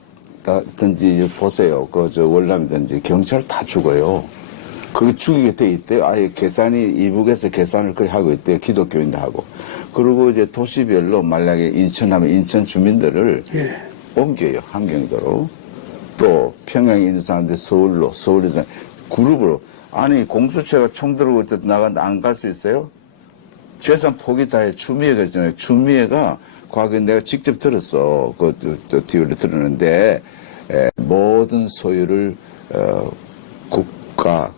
보세요. 그 저 월남이든지 경찰 다 죽어요. 그게 죽이게 돼 있대요. 아예 계산이 이북에서 계산을 그렇게 하고 있대요. 기독교인도 하고. 그리고 이제 도시별로 만약에 인천하면 인천 주민들을 예. 옮겨요. 함경도로. 또 평양에 있는 사람들 서울로, 서울에서 그룹으로. 아니 공수처가 총 들고 나가는데 안 갈 수 있어요? 재산 포기 다 해. 추미애가 있잖아요. 추미애가 과거에 내가 직접 들었어. 그 TV를 들었는데 모든 소유를 국가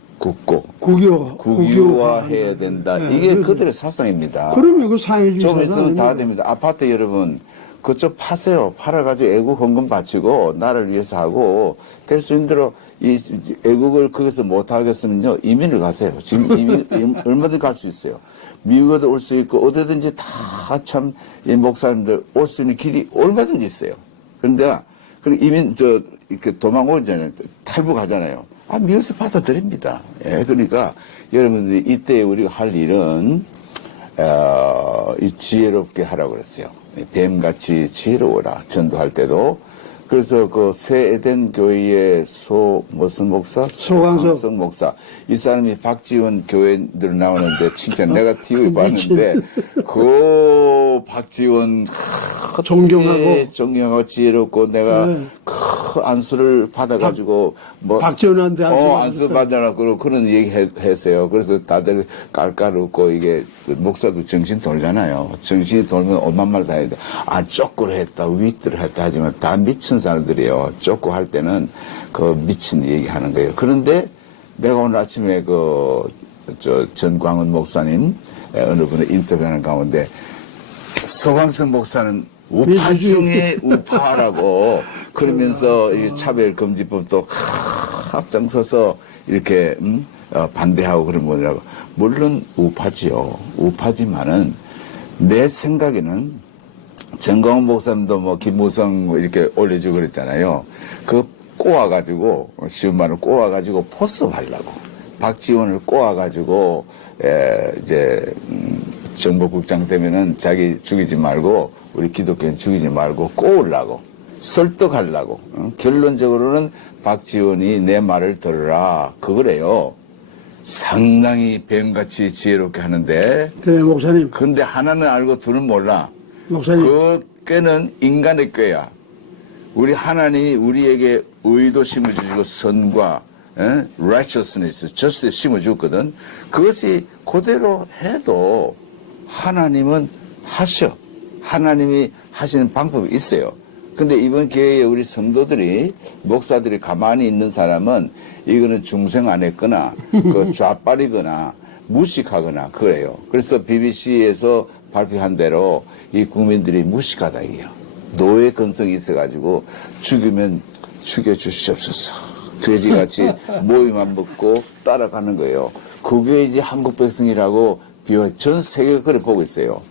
국유화해야 된다. 네, 이게 그래서- 그들의 사상입니다. 그럼요, 그 사회주의 좀 사상 있으면 다 아닙니까? 됩니다. 아파트 여러분, 그쪽 파세요. 팔아가지고 애국 헌금 바치고 나라를 위해서 하고 될 수 있는 대로 이 애국을 거기서 못 하겠으면요 이민을 가세요. 지금 이민 얼마든지 갈 수 있어요. 미국에도 올 수 있고 어디든지 다 참 이 목사님들 올 수 있는 길이 얼마든지 있어요. 그런데 그 이민 이렇게 도망오잖아요. 탈북하잖아요. 미국에서 받아들입니다. 예, 그러니까 여러분들이 이때 우리가 할 일은 이 지혜롭게 하라고 그랬어요. 뱀같이 지혜로워라. 전도할 때도. 그래서 그 새 에덴 교회의 무슨 목사? 소강석 목사. 이 사람이 박지원 교회들 나오는데 진짜 내가 TV를 봤는데 그 박지원 존경하고 지혜롭고 내가 네. 큰 안수를 받아가지고 박지원한테 안수 받아라고 그런 얘기 했어요. 그래서 다들 깔깔 웃고 이게 목사도 정신 돌잖아요. 정신이 돌면 엄한 말 다 해야 돼. 쪼꾸를 했다, 윗들을 했다 하지만 다 미친 사람들이에요. 쪼꾸 할 때는 그 미친 얘기 하는 거예요. 그런데 내가 오늘 아침에 전광훈 목사님 어느 분의 인터뷰하는 가운데 소강성 목사는 우파 중에 우파라고 그러면서 이 차별금지법도 앞장서서 이렇게 반대하고 그런 분이라고. 물론 우파지요. 우파지만은 내 생각에는 정광훈 목사님도 김무성 이렇게 올려주고 그랬잖아요. 그 꼬아가지고 쉬운 말로 꼬아가지고 포섭하려고 박지원을 꼬아가지고 이제 정보국장 되면은 자기 죽이지 말고 우리 기독교인 죽이지 말고 꼬으려고 설득하려고 결론적으로는 박지원이 내 말을 들으라 그거래요. 상당히 뱀같이 지혜롭게 하는데 그래 목사님 근데 하나는 알고 둘은 몰라. 목사님 그 꾀는 인간의 꾀야. 우리 하나님이 우리에게 의도 심어주시고 선과 righteousness, justice 심어줬거든. 그것이 그대로 해도 하나님은 하셔. 하나님이 하시는 방법이 있어요. 근데 이번 기회에 우리 성도들이, 목사들이 가만히 있는 사람은 이거는 중생 안 했거나, 그 좌빨이거나, 무식하거나 그래요. 그래서 BBC에서 발표한 대로 이 국민들이 무식하다 이게요. 노예 근성이 있어가지고 죽이면 죽여주시옵소서. 돼지같이 모이만 먹고 따라가는 거예요. 그게 이제 한국 백성이라고 전 세계가 그걸 보고 있어요.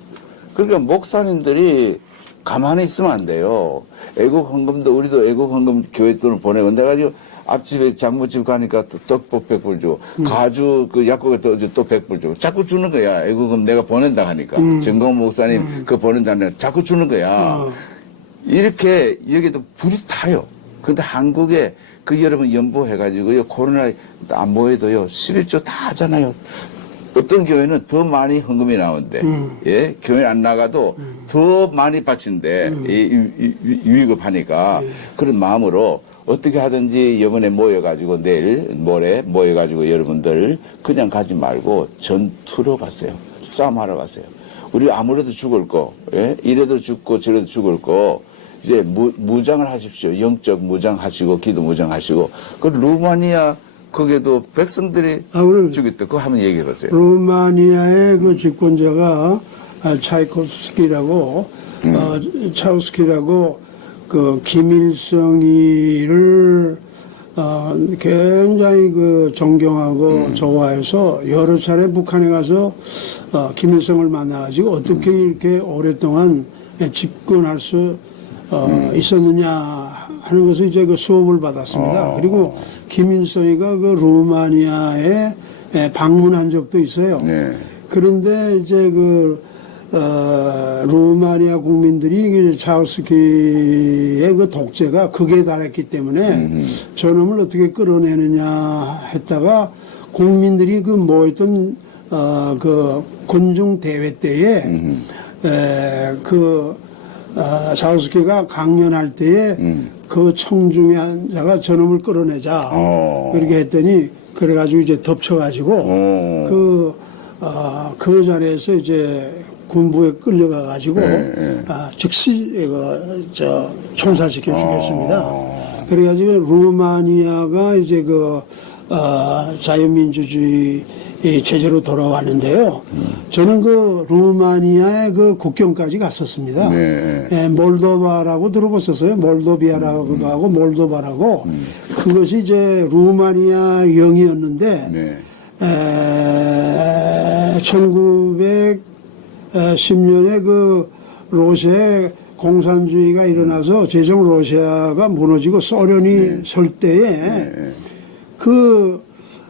그러니까 목사님들이 가만히 있으면 안 돼요. 애국 헌금도 우리도 애국 헌금 교회 돈을 보내고 내가 지금 앞집에 장모집 가니까 또 떡볶 100불 줘. 가주 그 약국에 또 100불 줘. 자꾸 주는 거야. 애국금 내가 보낸다 하니까. 정광 목사님 그거 보낸다는 자꾸 주는 거야. 이렇게 여기도 불이 타요. 근데 한국에 그 여러분 연보해가지고요. 코로나 안 모여도요. 11조 다 하잖아요. 어떤 교회는 더 많이 헌금이 나오는데, 예? 교회 안 나가도 더 많이 바친대, 유익을 하니까, 그런 마음으로 어떻게 하든지 이번에 모여가지고 내일, 모레 모여가지고 여러분들 그냥 가지 말고 전투로 가세요. 싸움하러 가세요. 우리 아무래도 죽을 거, 예? 이래도 죽고 저래도 죽을 거, 이제 무장을 하십시오. 영적 무장하시고, 기도 무장하시고, 그 루마니아, 거기에도 백성들이 죽였다. 그거 한번 얘기해 보세요. 루마니아의 그 집권자가 차이코스키라고 차우스키라고 그 김일성이를 굉장히 그 존경하고 좋아해서 여러 차례 북한에 가서 김일성을 만나가지고 어떻게 이렇게 오랫동안 집권할 수 있었느냐 하는 것을 이제 그 수업을 받았습니다. 그리고 김일성이가 그 루마니아에 방문한 적도 있어요. 네. 그런데 이제 그 루마니아 국민들이 차우스키의 그 독재가 극에 달했기 때문에 저놈을 어떻게 끌어내느냐 했다가 국민들이 그 모였던 그 군중 대회 때에 차우스키가 강연할 때에 그 청중의 한 자가 저놈을 끌어내자 그렇게 했더니 그래가지고 이제 덮쳐가지고 그 자리에서 이제 군부에 끌려가가지고 즉시 총살시켜 주겠습니다. 그래가지고 루마니아가 이제 그 자유민주주의 체제로 돌아왔는데요. 저는 그 루마니아의 그 국경까지 갔었습니다. 네. 예, 몰도바라고 들어보셨어요? 몰도비아라고도 하고 몰도바라고. 그것이 이제 루마니아 영이었는데 네. 1910년에 그 러시아의 공산주의가 일어나서 제정 러시아가 무너지고 소련이 설 때에 그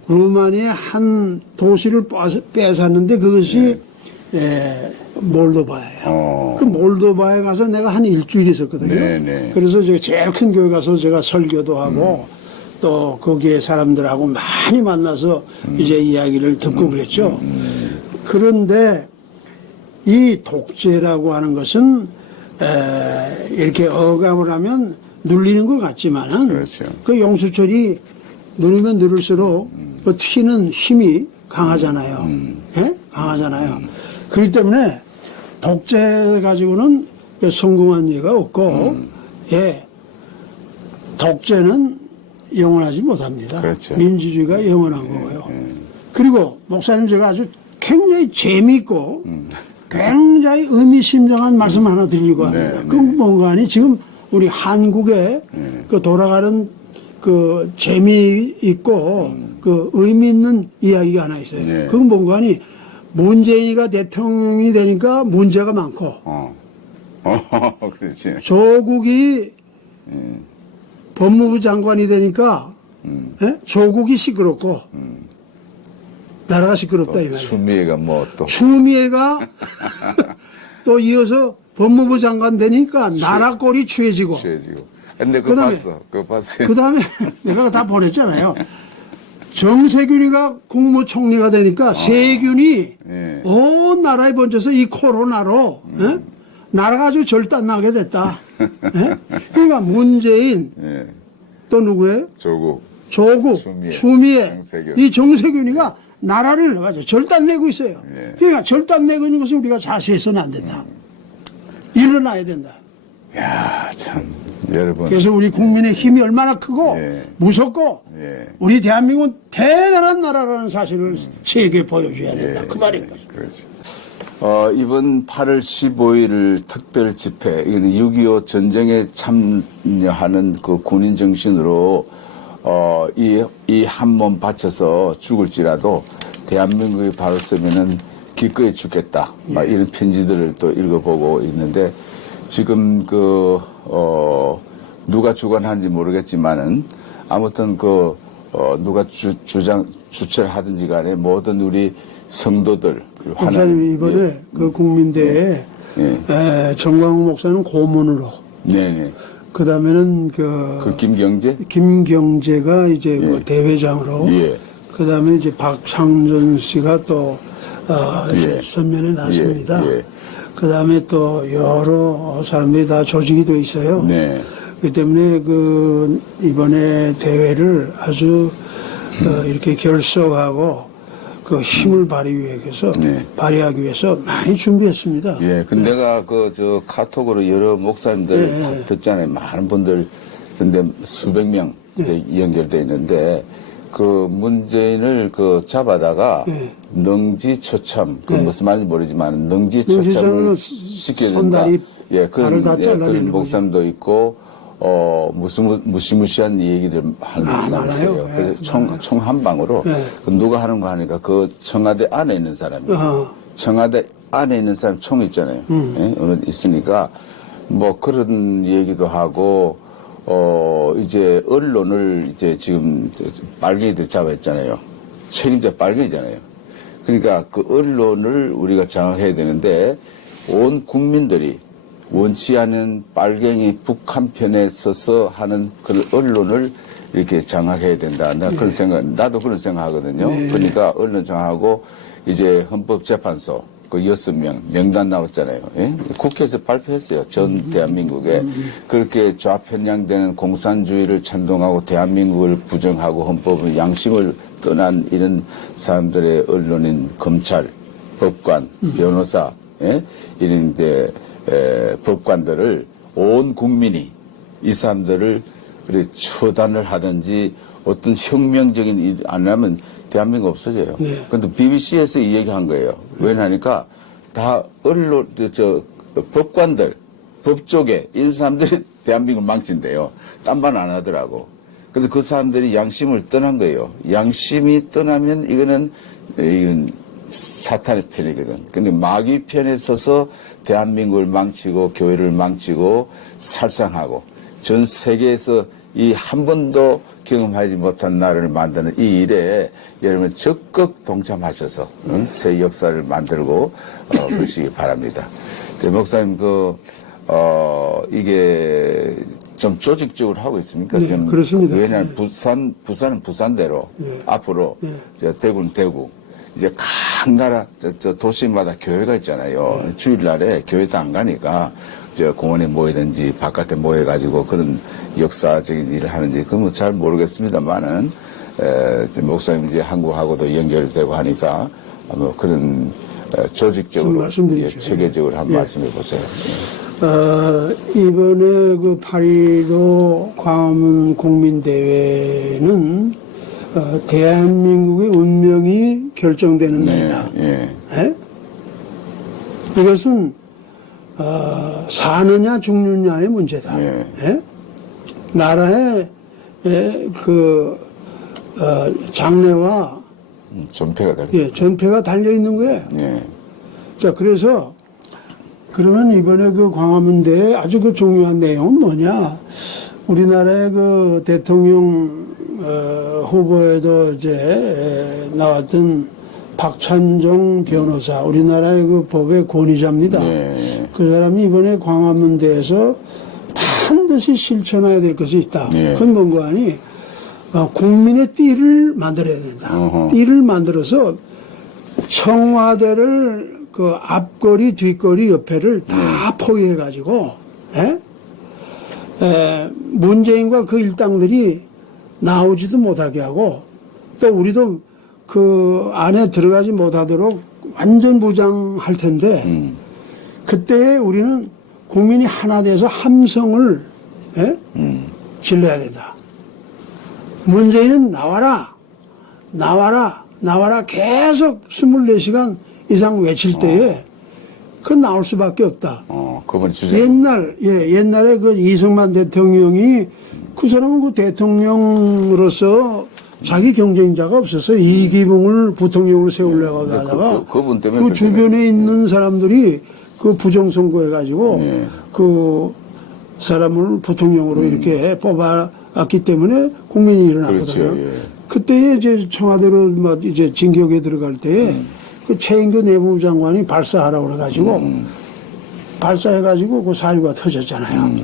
루마니아 한 도시를 뺏었는데 그것이 몰도바예요. 그 몰도바에 가서 내가 한 일주일 있었거든요. 네네. 그래서 제가 제일 큰 교회 가서 제가 설교도 하고 또 거기에 사람들하고 많이 만나서 이제 이야기를 듣고 그랬죠. 그런데 이 독재라고 하는 것은 이렇게 억압을 하면 눌리는 것 같지만은 그렇죠. 그 용수철이 누르면 누를수록 그 튀는 힘이 강하잖아요. 예? 강하잖아요. 그렇기 때문에 독재 가지고는 그 성공한 예가 없고, 예. 독재는 영원하지 못합니다. 그렇죠. 민주주의가 영원한 거고요. 그리고 목사님 제가 아주 굉장히 재미있고 굉장히 의미심장한 말씀 하나 드리려고 합니다. 그건 뭔가 하니 지금 우리 한국에 그 돌아가는 그 재미있고 그 의미 있는 이야기가 하나 있어요. 네. 그건 뭔가 하니 문재인이가 대통령이 되니까 문제가 많고 그렇지. 조국이 법무부 장관이 되니까 예? 조국이 시끄럽고 나라가 시끄럽다 이 말이에요. 추미애가 뭐 또. 추미애가 또 이어서 법무부 장관 되니까 나라 꼴이 취해지고 취해지고. 근데 그거 봤어. 그거 봤어요. 그 다음에 내가 다 보냈잖아요. 정세균이가 국무총리가 되니까 세균이 예. 온 나라에 번져서 이 코로나로 예? 나라가 아주 절단나게 됐다. 예? 그러니까 문재인 예. 또 누구예요? 조국, 추미애, 정세균. 이 정세균이가 나라를 아주 절단내고 있어요. 예. 그러니까 절단내고 있는 것을 우리가 자시해서는 안 된다. 일어나야 된다. 야, 참, 여러분. 그래서 우리 국민의 힘이 얼마나 크고 예. 무섭고 예. 우리 대한민국은 대단한 나라라는 사실을 세계에 보여줘야 된다. 그 말인 거죠. 그렇죠. 이번 8월 15일 특별 집회, 이거는 6.25 전쟁에 참여하는 그 군인 정신으로, 이 한 몸 바쳐서 죽을지라도 대한민국이 바로 서면은 기꺼이 죽겠다. 막 이런 편지들을 또 읽어보고 있는데 지금 누가 주관하는지 모르겠지만은 아무튼 누가 주최를 하든지 간에 모든 우리 성도들, 목사님 이번에 그 국민대회에 정광훈 목사는 고문으로 네네. 그 다음에는 김경재가 이제 뭐 대회장으로 예. 그 다음에 이제 박상전 씨가 또 선면에 났습니다. 예. 그 다음에 또 여러 사람들이 다 조직이 돼 있어요. 네. 그렇기 때문에 이번에 대회를 아주 이렇게 결석하고 그 힘을 발휘하기 위해서 많이 준비했습니다. 예, 근데 내가 카톡으로 여러 목사님들 듣잖아요. 많은 분들, 근데 수백 명 연결돼 있는데, 문재인을 잡아다가 능지처참, 무슨 말인지 모르지만 능지처참을 시켜야 된다. 그런 목사님도 있고, 무시무시한 얘기들 하는 사람이 있어요. 그래서 총 한 방으로, 누가 하는 거 하니까 청와대 안에 있는 사람이에요. 청와대 안에 있는 사람 총 있잖아요. 있으니까, 뭐 그런 얘기도 하고, 이제 언론을 지금 빨갱이들이 잡아있잖아요. 책임자 빨갱이잖아요. 그러니까 그 언론을 우리가 장악해야 되는데, 온 국민들이 원치 않은 빨갱이 북한 편에 서서 하는 그 언론을 이렇게 장악해야 된다. 나도 그런 생각하거든요. 그러니까 언론 장악하고 이제 헌법재판소 6명 명단 나왔잖아요. 예? 국회에서 발표했어요. 전 대한민국에 그렇게 좌편향되는 공산주의를 찬동하고 대한민국을 부정하고 헌법의 양심을 떠난 이런 사람들의 언론인 검찰, 법관, 변호사, 이런 법관들을 온 국민이 이 사람들을 처단을 하든지 어떤 혁명적인 일 안 하면 대한민국 없어져요. 네. 근데 BBC에서 이 얘기 한 거예요. 왜냐니까 다 언론, 법관들, 법조계, 이런 사람들이 대한민국을 망친대요. 딴 말 안 하더라고. 그래서 그 사람들이 양심을 떠난 거예요. 양심이 떠나면 이건 사탄의 편이거든. 근데 마귀 편에 서서 대한민국을 망치고 교회를 망치고 살상하고 전 세계에서 이 한 번도 경험하지 못한 나라를 만드는 이 일에 여러분 적극 동참하셔서 새 역사를 만들고 그러시기 바랍니다. 목사님 이게 좀 조직적으로 하고 있습니까? 네, 그렇습니다. 왜냐하면 부산은 부산대로 앞으로 대구는 대구 이제 각 나라 저 도시마다 교회가 있잖아요. 주일날에 교회도 안 가니까 공원에 모이든지 바깥에 모여가지고 그런 역사적인 일을 하는지 그건 잘 모르겠습니다만은 목사님 이제 한국하고도 연결되고 하니까 뭐 그런 조직적으로 체계적으로 한번 말씀해 보세요. 이번에 그 8.15 광화문 국민대회는 대한민국의 운명이 결정되는 날이다. 예. 예? 이것은 사느냐 죽느냐의 문제다. 예. 예? 나라의 장래와 전패가 될 전패가 달려 있는 거예요. 예. 자, 그래서 그러면 이번에 그 광화문대회 아주 그 중요한 내용은 뭐냐? 우리나라의 그 대통령 후보에도 이제 나왔던 박찬종 변호사, 우리나라의 그 법의 권위자입니다. 예. 그 사람이 이번에 광화문대에서 반드시 실천해야 될 것이 있다. 예. 그건 뭔가 하니 국민의 띠를 만들어야 된다. 어허. 띠를 만들어서 청와대를 그 앞거리, 뒷거리, 옆에를 다 포위해가지고, 문재인과 그 일당들이 나오지도 못하게 하고, 또 우리도 그 안에 들어가지 못하도록 완전 보장할 텐데, 그때 우리는 국민이 하나 돼서 함성을, 질러야 된다. 문재인은 나와라, 나와라, 나와라 계속 24시간 이상 외칠 때에 그건 나올 수밖에 없다. 그분 주제. 옛날에 그 이승만 대통령이 그 사람은 그 대통령으로서 자기 경쟁자가 없어서 이기붕을 부통령으로 세우려고 하다가 그분 때문에 그 주변에 있는 사람들이 그 부정선거해가지고 그 사람을 부통령으로 이렇게 뽑았기 때문에 국민이 일어났거든요. 그렇죠, 예. 그때 이제 청와대로 막 이제 진격에 들어갈 때에 그 최인규 내무부 장관이 발사하라고 그래가지고 발사해가지고 그 사유가 터졌잖아요.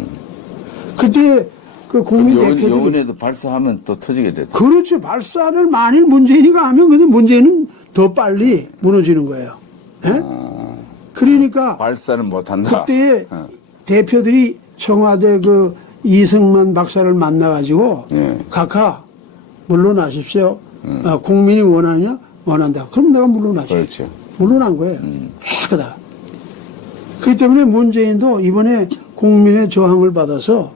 그때 그 국민 대표들이 요번에도 발사하면 또 터지게 됐다. 그렇죠. 발사를 만일 문재인이가 하면 근데 문재인은 더 빨리 무너지는 거예요. 예? 그러니까 발사는 못한다. 그때 대표들이 청와대 그 이승만 박사를 만나가지고 각하 물러나십시오. 국민이 원하냐? 원한다. 그럼 내가 물러나지. 그렇죠. 물러난 거예요. 깨끗하다. 그렇기 때문에 문재인도 이번에 국민의 저항을 받아서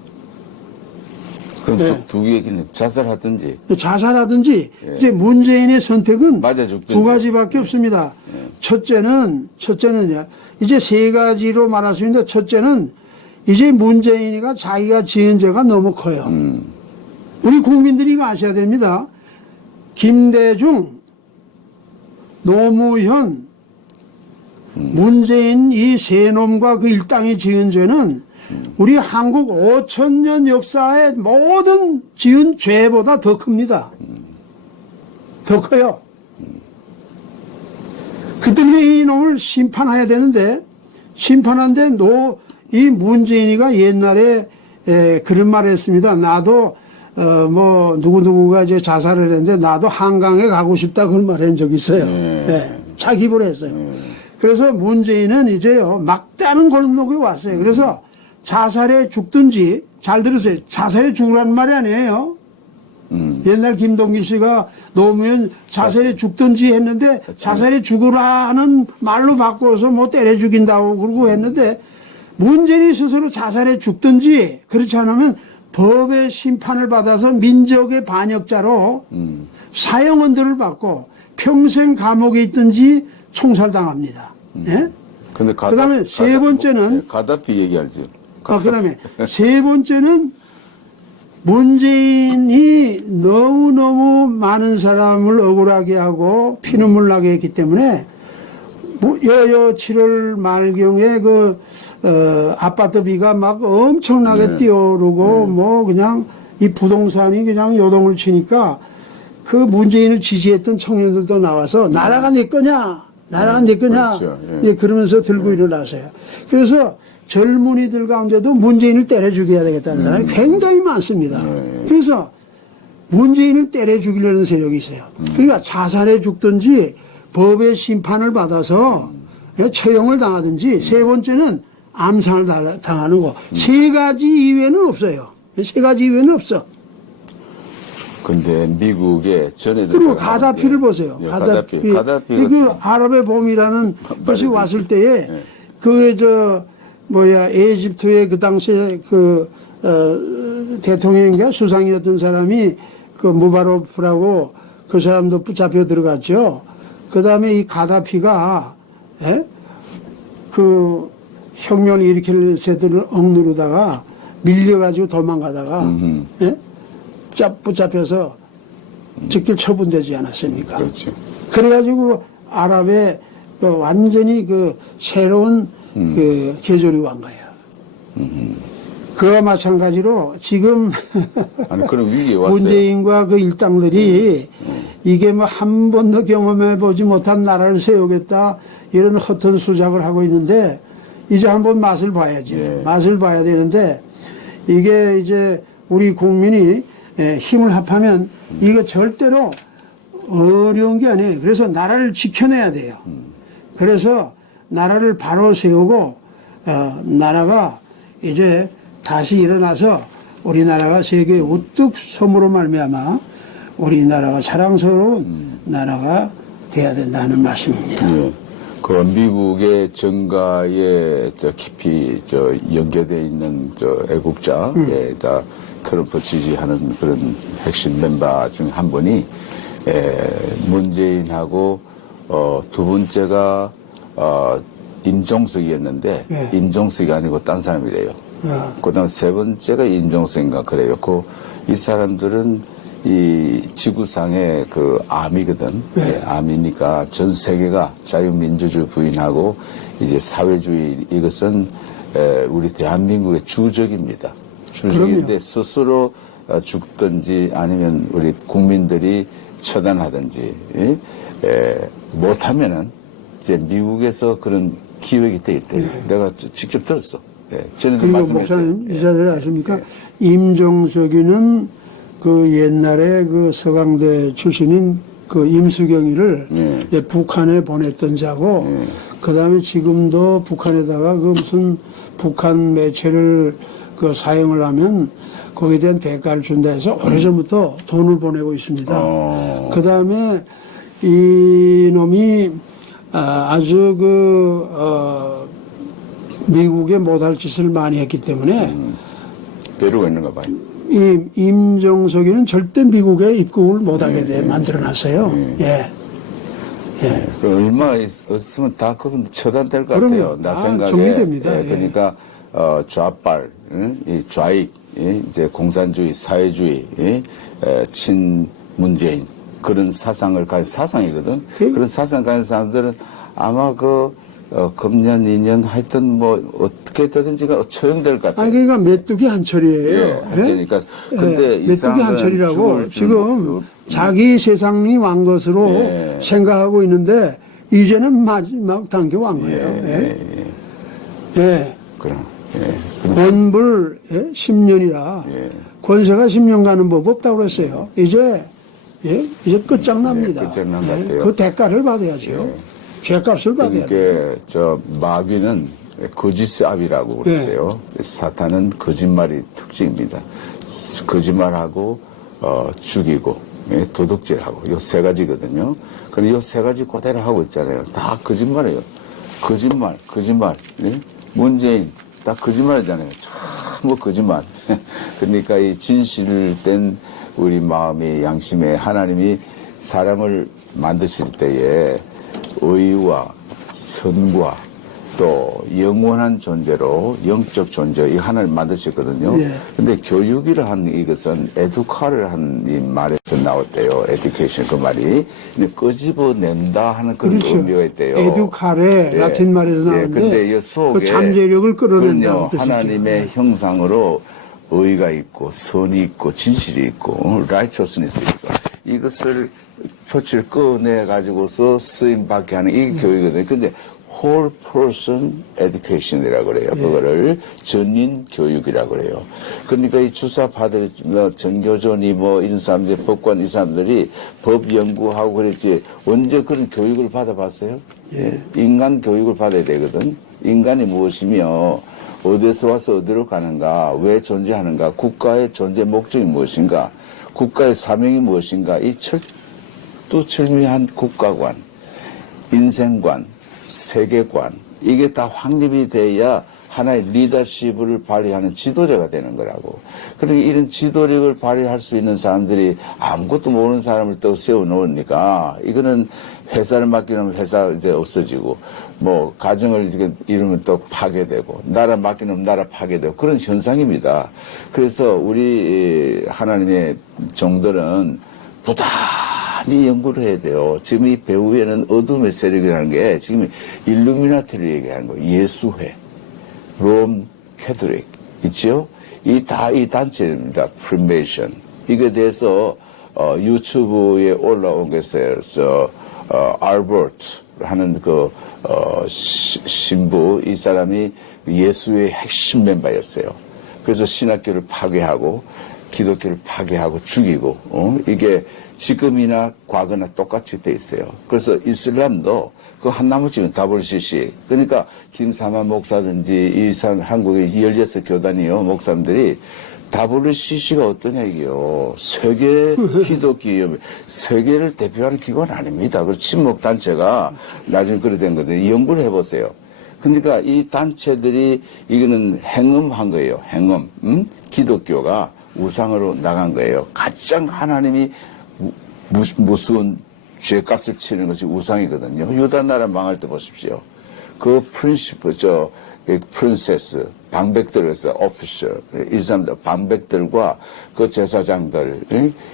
그럼 두 얘기는 자살하든지 자살하든지 이제 문재인의 선택은 맞아 죽든지. 두 가지밖에 없습니다. 첫째는 이제 세 가지로 말할 수 있는데 첫째는 이제 문재인이가 자기가 지은 죄가 너무 커요. 우리 국민들이 이거 아셔야 됩니다. 김대중, 노무현, 문재인 이 세 놈과 그 일당이 지은 죄는 우리 한국 5,000년 역사의 모든 지은 죄보다 더 큽니다. 더 커요. 그 때문에 이 놈을 심판해야 되는데 심판한데 이 문재인이가 옛날에 그런 말을 했습니다. 나도 누구누구가 이제 자살을 했는데 나도 한강에 가고 싶다 그런 말 한 적이 있어요. 자기 입으로 했어요. 그래서 문재인은 이제요, 막다른 골목에 왔어요. 그래서 자살해 죽든지, 잘 들으세요. 자살해 죽으라는 말이 아니에요. 옛날 김동길 씨가 노무현 자살해 죽든지 했는데 자살해 죽으라는 말로 바꿔서 뭐 때려 죽인다고 그러고 했는데 문재인이 스스로 자살해 죽든지 그렇지 않으면 법의 심판을 받아서 민족의 반역자로 사형언도를 받고 평생 감옥에 있든지 총살당합니다. 예? 근데 그다음에 세 번째는 가다피 얘기하죠. 그다음에 세 번째는 문재인이 너무너무 많은 사람을 억울하게 하고 피눈물 나게 했기 때문에 여여 7월 말경에 아파트비가 막 엄청나게 뛰어오르고 뭐 그냥 이 부동산이 그냥 요동을 치니까 그 문재인을 지지했던 청년들도 나와서 나라가 내 거냐 나라가 내 거냐 그렇죠. 예, 그러면서 들고 일어나세요. 그래서 젊은이들 가운데도 문재인을 때려 죽여야 되겠다는 사람이 굉장히 많습니다. 그래서 문재인을 때려 죽이려는 세력이 있어요. 그러니까 자살해 죽든지 법의 심판을 받아서 처형을 당하든지 세 번째는 암살을 당하는 거. 세 가지 이외에는 없어요. 세 가지 이외에는 없어. 근데 미국의 전에도 그리고 가다피를 보세요. 예, 가다피. 가다피 그 아랍의 봄이라는 것이 왔을 때에 에집트의 그 당시에 대통령인가 수상이었던 사람이 무바로프라고 그 사람도 붙잡혀 들어갔죠. 그 다음에 이 가다피가, 그 혁명을 일으킬 새들을 억누르다가 밀려가지고 도망가다가, 붙잡혀서 즉길 처분되지 않았습니까? 그렇죠. 그래가지고 아랍의 완전히 새로운 계절이 온 거예요. 그와 마찬가지로 지금 아니 그런 위기에 왔어요. 문재인과 그 일당들이 이게 뭐 한 번도 경험해 보지 못한 나라를 세우겠다 이런 허튼 수작을 하고 있는데 이제 한번 맛을 봐야죠. 예. 맛을 봐야 되는데 이게 이제 우리 국민이 힘을 합하면 이거 절대로 어려운 게 아니에요. 그래서 나라를 지켜내야 돼요. 그래서 나라를 바로 세우고 나라가 이제 다시 일어나서 우리나라가 세계에 우뚝 섬으로 말미암아 우리나라가 사랑스러운 나라가 돼야 된다는 말씀입니다. 예. 그 미국의 정가에 깊이 연계되어 있는 애국자에다 트럼프 지지하는 그런 핵심 멤버 중에 한 분이 문재인하고 두 번째가 임종석이었는데 예. 임종석이 아니고 딴 사람이래요. 그다음 세 번째가 임종석인가 그래요. 이 사람들은 이 지구상의 암이거든. 예. 암이니까 전 세계가 자유민주주의 부인하고 이제 사회주의 이것은 우리 대한민국의 주적입니다. 주적인데 그럼요. 스스로 죽든지 아니면 우리 국민들이 처단하든지 못하면은 이제 미국에서 그런 기획이 돼 있대요. 내가 직접 들었어. 전에도 그리고 말씀했어요. 목사님 이 사실을 아십니까? 임종석이는 옛날에 서강대 출신인 임수경이를 북한에 보냈던 자고 그 다음에 지금도 북한에다가 무슨 북한 매체를 사용을 하면 거기에 대한 대가를 준다 해서 오래전부터 돈을 보내고 있습니다. 그 다음에 이 놈이 아주 미국에 못할 짓을 많이 했기 때문에 배려가 있는가 봐요. 이 임종석이는 절대 미국에 입국을 못하게 만들어놨어요. 예. 얼마 있으면 다 그건 처단될 것 그럼요. 같아요. 나 다 생각에. 정리됩니다. 그러니까 좌빨, 이 좌익, 이제 공산주의, 사회주의, 친문재인 그런 사상을 가진 사상이거든. 그런 사상 가진 사람들은 아마 금년, 2년 하여튼 어떻게 되든지 처형될 것 같아요. 그러니까 메뚜기 한철이에요. 그러니까 근데 이 메뚜기 사람은 한철이라고 지금 자기 세상이 왕 것으로 생각하고 있는데 이제는 마지막 단계 왕 거예요. 그럼. 권불 10년이라 권세가 10년 가는 법 없다고 그랬어요. 이제 끝장납니다. 끝장난 것 같아요. 그 대가를 받아야죠. 죄값을 받아야 돼요. 그러니까 마귀는 거짓압이라고 그랬어요. 사탄은 거짓말이 특징입니다. 거짓말하고 죽이고 도둑질하고 요 세 가지거든요. 그런데 요 세 가지 그대로 하고 있잖아요. 다 거짓말이에요. 거짓말. 문재인 딱 거짓말이잖아요. 뭐 거짓말. 그러니까 이 진실된 우리 마음의 양심에 하나님이 사람을 만드실 때에 의와 선과 또 영원한 존재로 영적 존재 이 하나를 만드셨거든요. 예. 근데 교육이라 한 이것은 에듀카를 한 이 말에서 나왔대요. 에듀케이션 그 말이 근데 끄집어낸다 하는 그런 그렇죠. 의미가 있대요. 에듀카레 예. 라틴 말에서 나오는데 근데 이 속에 그 잠재력을 끌어낸다는 그럼요. 뜻이죠. 하나님의 형상으로 의가 있고 선이 있고 진실이 있고 righteousness 있어. 이것을 표치를 꺼내 가지고서 쓰임 받게 하는 이 교육이거든요. 근데 whole person education이라고 그래요. 그거를 전인 교육이라고 그래요. 그러니까 이 주사 받을 전교조니 뭐 이런 사람들 법관 이 사람들이 법 연구하고 그랬지 언제 그런 교육을 받아봤어요? 예. 인간 교육을 받아야 되거든. 인간이 무엇이며 어디서 와서 어디로 가는가, 왜 존재하는가, 국가의 존재 목적이 무엇인가, 국가의 사명이 무엇인가, 이 철두철미한 국가관, 인생관, 세계관, 이게 다 확립이 돼야 하나의 리더십을 발휘하는 지도자가 되는 거라고. 그러니까 이런 지도력을 발휘할 수 있는 사람들이 아무것도 모르는 사람을 또 세워놓으니까 이거는 회사를 맡기면 회사 이제 없어지고 뭐 가정을 이루면 또 파괴되고 나라 맡기면 나라 파괴되고 그런 현상입니다. 그래서 우리 하나님의 종들은 부단히 연구를 해야 돼요. 지금 이 배후에는 어둠의 세력이라는 게 지금 일루미나티를 얘기하는 거예요. 예수회. 롬 캐톨릭 있죠? 이 단체입니다. 프리메이션. 이거에 대해서 유튜브에 올라온 게 있어요. 알버트 하는 신부 이 사람이 예수의 핵심 멤버였어요. 그래서 신학교를 파괴하고 기독교를 파괴하고 죽이고 이게 지금이나 과거나 똑같이 돼 있어요. 그래서 이슬람도 그 한 나무쯤은 WCC 그러니까 김사만 목사든지 이 사람 한국의 16교단이요 목사님들이 WCC가 어떠냐 이게요. 세계 기독교 세계를 대표하는 기관 아닙니다. 그 친목 단체가 나중에 그래 된 거거든요. 연구를 해보세요. 그러니까 이 단체들이 이거는 행음한 거예요. 행음. 기독교가 우상으로 나간 거예요. 가장 하나님이 무서운 죄값을 치는 것이 우상이거든요. 유다 나라 망할 때 보십시오. 그 프린세스, 방백들에서 오피셜, 이 사람들, 방백들과 그 제사장들,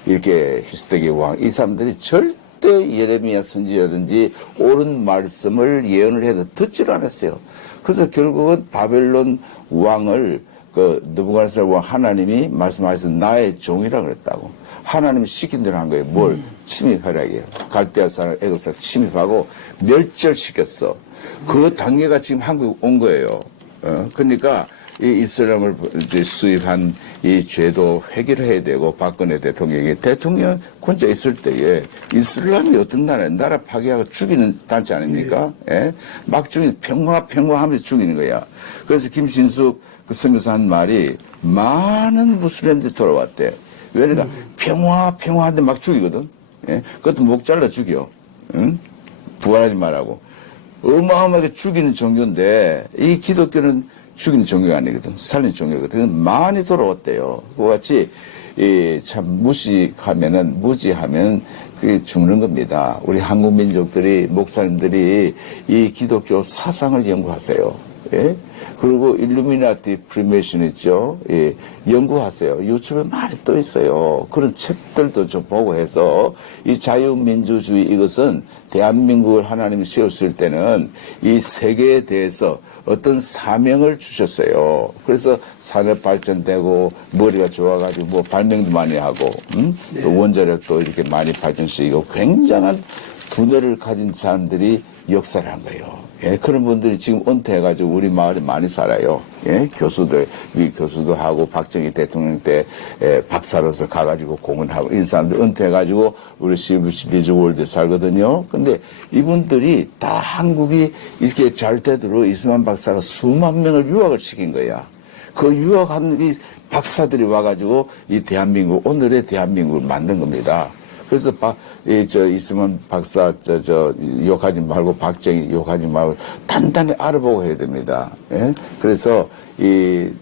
이렇게 히스데기 왕, 이 사람들이 절대 예레미야 선지자든지 옳은 말씀을 예언을 해도 듣질 않았어요. 그래서 결국은 바벨론 왕을 느부갓네살 왕 하나님이 말씀하셔서 나의 종이라 그랬다고. 하나님이 시킨 대로 한 거예요. 뭘? 침입하라고요. 갈대아 사람, 애굽 사람 침입하고 멸절시켰어. 그 단계가 지금 한국에 온 거예요. 그러니까 이 이슬람을 수입한 이 죄도 회개를 해야 되고 박근혜 대통령이 대통령 혼자 있을 때에 이슬람이 어떤 나라 파괴하고 죽이는 단체 아닙니까? 예? 막 죽이는 평화하면서 죽이는 거야. 그래서 김진숙 그 선교사 한 말이 많은 무슬림들이 돌아왔대. 왜냐면 평화하는데 막 죽이거든. 예? 그것도 목 잘라 죽여. 응? 부활하지 말라고. 어마어마하게 죽이는 종교인데 이 기독교는 죽이는 종교가 아니거든. 살리는 종교거든. 많이 돌아왔대요. 그와 같이 참 무지하면 그게 죽는 겁니다. 우리 한국 민족들이 목사님들이 이 기독교 사상을 연구하세요. 예? 그리고 일루미나티 프리메이션 있죠. 예, 연구하세요. 유튜브에 많이 떠 있어요. 그런 책들도 좀 보고 해서 이 자유민주주의 이것은 대한민국을 하나님이 세웠을 때는 이 세계에 대해서 어떤 사명을 주셨어요. 그래서 산업 발전되고 머리가 좋아가지고 뭐 발명도 많이 하고 또 원자력도 이렇게 많이 발전시키고 굉장한 두뇌를 가진 사람들이 역사를 한 거예요. 예, 그런 분들이 지금 은퇴해가지고 우리 마을에 많이 살아요. 예, 교수들, 위 교수도 하고, 박정희 대통령 때, 박사로서 가가지고 공헌하고, 이 사람들 은퇴해가지고 우리 리즈월드에 살거든요. 근데 이분들이 다 한국이 이렇게 잘 되도록 이승만 박사가 수만 명을 유학을 시킨 거야. 그 유학한 이 박사들이 와가지고 이 대한민국, 오늘의 대한민국을 만든 겁니다. 그래서 이승만 박사 욕하지 말고 박정희 욕하지 말고 단단히 알아보고 해야 됩니다. 예? 그래서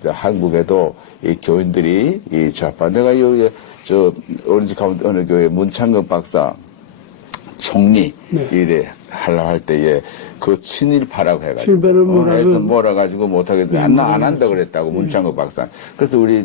한국에도 이 교인들이 이 좌파 내가 여기 오렌지 카운티 어느 교회 문창근 박사 총리 네. 이래 하려 할 때에 그 친일파라고 해가지고 친일파는 뭐라고 해서 몰아가지고 못하게 안 한다 그랬다고 문창근 박사. 그래서 우리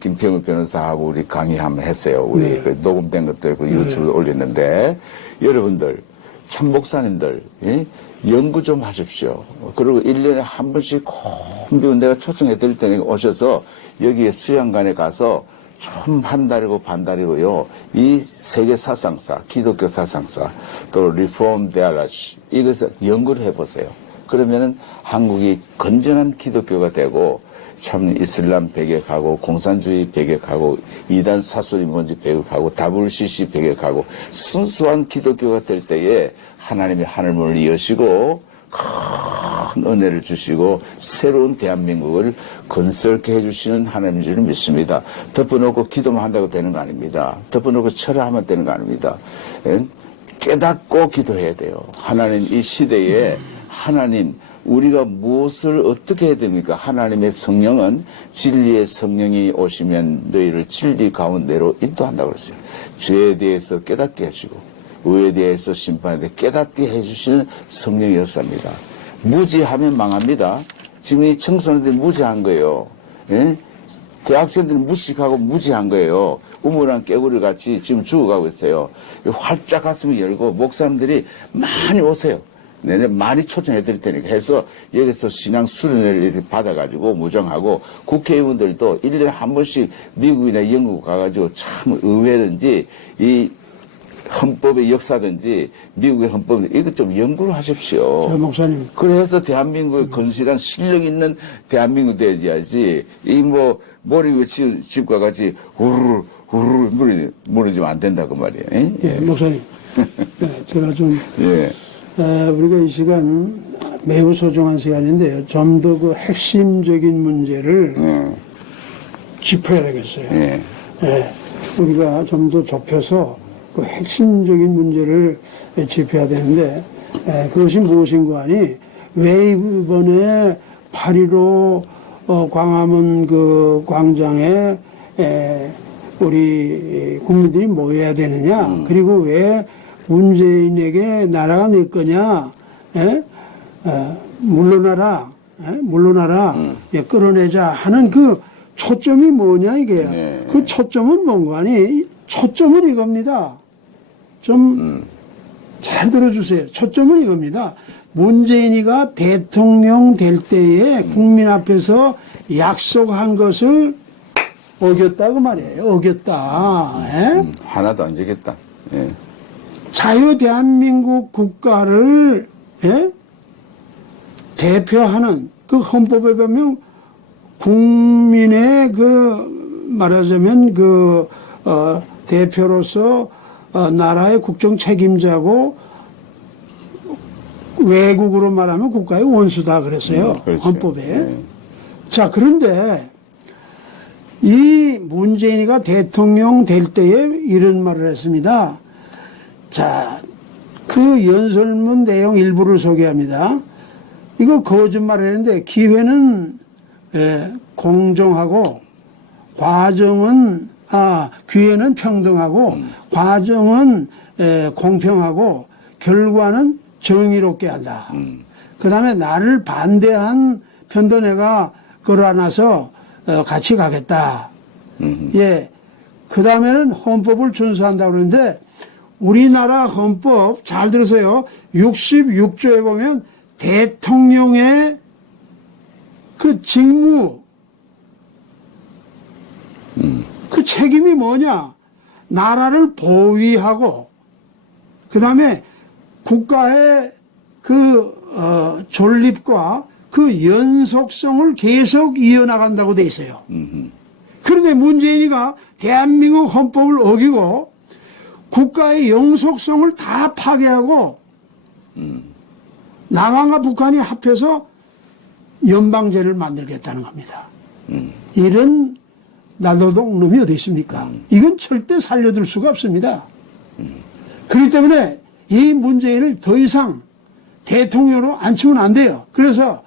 김평우 변호사하고 우리 강의 한번 했어요. 우리 네. 그 녹음된 것도 그 유튜브에 올렸는데 여러분들 참 목사님들 예? 연구 좀 하십시오. 그리고 1년에 한 번씩 콤비운 내가 초청해 드릴 테니까 오셔서 여기에 수양관에 가서 좀 한 달이고 반 달이고요. 이 세계 사상사, 기독교 사상사, 또 리폼 데알라시 이것을 연구를 해보세요. 그러면은 한국이 건전한 기독교가 되고 참 이슬람 배격하고 공산주의 배격하고 이단 사설이 뭔지 배격하고 WCC 배격하고 순수한 기독교가 될 때에 하나님이 하늘문을 여시고 큰 은혜를 주시고 새로운 대한민국을 건설케 해주시는 하나님인 줄 믿습니다. 덮어놓고 기도만 한다고 되는 거 아닙니다. 덮어놓고 철회하면 되는 거 아닙니다. 예? 깨닫고 기도해야 돼요. 하나님 이 시대에 하나님 우리가 무엇을 어떻게 해야 됩니까? 하나님의 성령은 진리의 성령이 오시면 너희를 진리 가운데로 인도한다고 그랬어요. 죄에 대해서 깨닫게 해주고 의에 대해서 심판에 대해 깨닫게 해주시는 성령이었습니다. 무지하면 망합니다. 지금 이 청소년들이 무지한 거예요. 예? 대학생들이 무식하고 무지한 거예요. 우물한 깨구리 같이 지금 죽어가고 있어요. 활짝 가슴을 열고 목사님들이 많이 오세요. 내내 많이 초청해 드릴 테니까 해서 여기서 신앙 수련회를 이렇게 받아가지고 무정하고 국회의원들도 1년에 한 번씩 미국이나 영국 가가지고 참 의회든지 이 헌법의 역사든지 미국의 헌법 이거 좀 연구를 하십시오. 목사님. 그래서 대한민국의 건실한 실력 있는 대한민국 되어야지 이 머리 위에 집과 같이 우르르 무너지면 안 된다 그 말이에요. 예? 예, 목사님. 네, 제가 좀 예. 우리가 이 시간 매우 소중한 시간인데요. 좀 더 그 핵심적인 문제를 짚어야 되겠어요. 예. 예, 우리가 좀 더 좁혀서 그 핵심적인 문제를 짚어야 되는데 그것이 무엇인가 하니 왜 이번에 8.15 광화문 그 광장에 우리 국민들이 모여야 되느냐 그리고 왜 문재인에게 나라가 내 거냐 물러나라 예, 끌어내자 하는 그 초점이 뭐냐 이게 네. 그 초점은 뭔가 하니 초점은 이겁니다. 좀 잘 들어주세요. 초점은 이겁니다. 문재인이가 대통령 될 때에 국민 앞에서 약속한 것을 어겼다 그 말이에요. 어겼다. 예? 하나도 안 지겠다. 예. 자유 대한민국 국가를 예? 대표하는 그 헌법에 보면 국민의 그 말하자면 그 대표로서 나라의 국정 책임자고 외국으로 말하면 국가의 원수다 그랬어요. 그렇죠. 헌법에. 네. 자, 그런데 이 문재인이가 대통령 될 때에 이런 말을 했습니다. 자, 그 연설문 내용 일부를 소개합니다. 이거 거짓말을 했는데 기회는 공정하고 기회는 평등하고 과정은 공평하고 결과는 정의롭게 한다. 그 다음에 나를 반대한 편도 내가 끌어안아서 같이 가겠다. 예. 그 다음에는 헌법을 준수한다 그러는데 우리나라 헌법 잘 들으세요. 66조에 보면 대통령의 그 직무 그 책임이 뭐냐? 나라를 보위하고 그 다음에 국가의 그 존립과 그 연속성을 계속 이어나간다고 돼 있어요. 그런데 문재인이가 대한민국 헌법을 어기고 국가의 영속성을 다 파괴하고 남한과 북한이 합해서 연방제를 만들겠다는 겁니다. 이런 나도동 놈이 어디 있습니까? 이건 절대 살려둘 수가 없습니다. 그렇기 때문에 이 문재인을 더 이상 대통령으로 앉히면 안 돼요. 그래서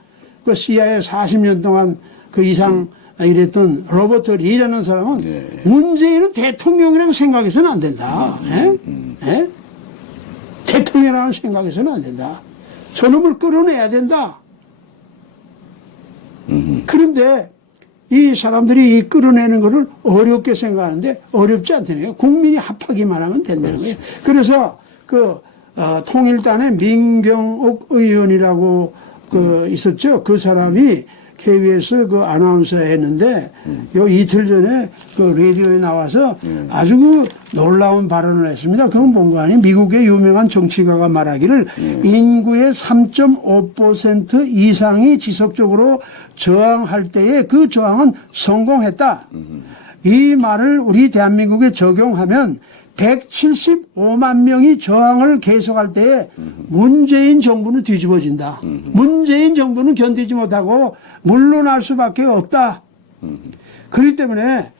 그 CIA 40년 동안 그 이상 이랬던 로버트 리라는 사람은 네. 문재인은 대통령이라고 생각해서는 안 된다. 예? 대통령이라고 생각해서는 안 된다. 저놈을 끌어내야 된다. 그런데 이 사람들이 이 끌어내는 것을 어렵게 생각하는데 어렵지 않다네요. 국민이 합하기만 하면 된다는 거예요. 그래서 그 통일단의 민경욱 의원이라고 그 있었죠. 그 사람이 KBS 그 아나운서 했는데 요 이틀 전에 그 라디오에 나와서 아주 그 놀라운 발언을 했습니다. 그건 뭔가 아니 미국의 유명한 정치가가 말하기를 인구의 3.5% 이상이 지속적으로 저항할 때에 그 저항은 성공했다. 이 말을 우리 대한민국에 적용하면 175만 명이 저항을 계속할 때에 문재인 정부는 뒤집어진다. 문재인 정부는 견디지 못하고 물러날 수밖에 없다. 그렇기 때문에